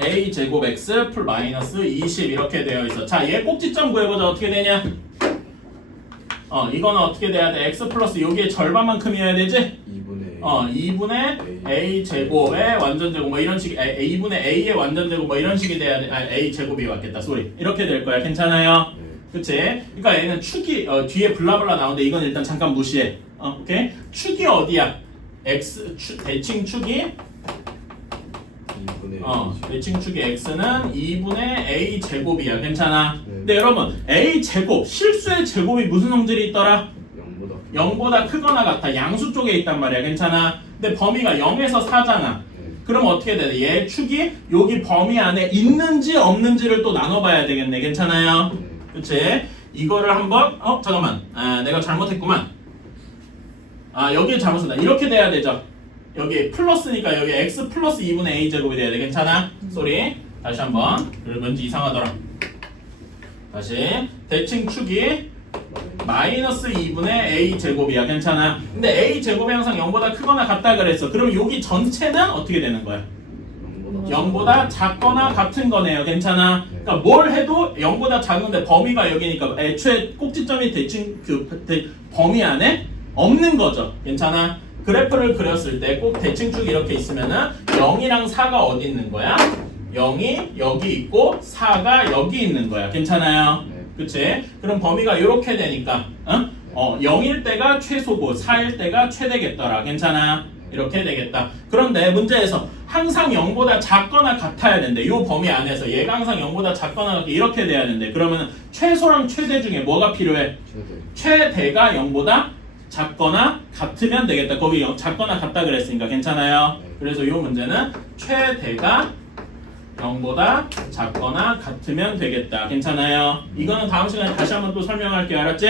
a 제곱 x 풀 마이너스 20 이렇게 되어 있어. 자 얘 꼭지점 구해보자. 어떻게 되냐? 이거는 어떻게 돼야 돼? x 플러스 여기에 절반만큼이어야 되지? 2분의 a 제곱의 완전 제곱 뭐 이런 식이 2분의 a의 완전 제곱 뭐 이런 식이 돼야 돼. a 제곱이 왔겠다. 쏘리. 이렇게 될 거야. 괜찮아요? 그치? 그러니까 얘는 축이 뒤에 블라블라 나오는데 이건 일단 잠깐 무시해. 오케이? 축이 어디야? 대칭 축이 대칭 축이 x는 2분의 a 제곱이야. 괜찮아? 근데 여러분 a 제곱 실수의 제곱이 무슨 성질이 있더라? 0보다 크거나 같아. 양수 쪽에 있단 말이야. 괜찮아? 근데 범위가 0에서 4잖아. 그럼 어떻게 돼? 얘 축이 여기 범위 안에 있는지 없는지를 또 나눠봐야 되겠네. 괜찮아요? 그치? 이거를 한번 잠깐만. 내가 잘못했구만. 여기 잘못 쓴다. 이렇게 돼야 되죠. 여기 플러스니까 여기 x 플러스 2분의 a 제곱이 돼야 돼. 괜찮아? 쏘리. 다시 한번. 왠지 이상하더라. 다시. 대칭 축이 마이너스 2분의 a 제곱이야. 괜찮아? 근데 a 제곱이 항상 0보다 크거나 같다 그랬어. 그럼 여기 전체는 어떻게 되는 거야? 0보다 작거나 같은 거네요. 괜찮아? 그러니까 뭘 해도 0보다 작은데 범위가 여기니까 애초에 꼭지점이 대칭 범위 안에 없는 거죠. 괜찮아? 그래프를 그렸을 때 꼭 대칭축이 이렇게 있으면은 0이랑 4가 어디 있는 거야? 0이 여기 있고 4가 여기 있는 거야. 괜찮아요? 그치? 그럼 범위가 이렇게 되니까 0일 때가 최소고 4일 때가 최대겠더라. 괜찮아? 이렇게 되겠다. 그런데 문제에서 항상 0보다 작거나 같아야 된대. 이 범위 안에서 얘가 항상 0보다 작거나 같게 이렇게 돼야 된대. 그러면 최소랑 최대 중에 뭐가 필요해? 최대가 0보다 작거나 같으면 되겠다. 거기 작거나 같다 그랬으니까 괜찮아요? 그래서 이 문제는 최대가 0보다 작거나 같으면 되겠다. 괜찮아요? 이거는 다음 시간에 다시 한번 또 설명할게요. 알았지?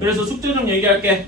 그래서 숙제 좀 얘기할게.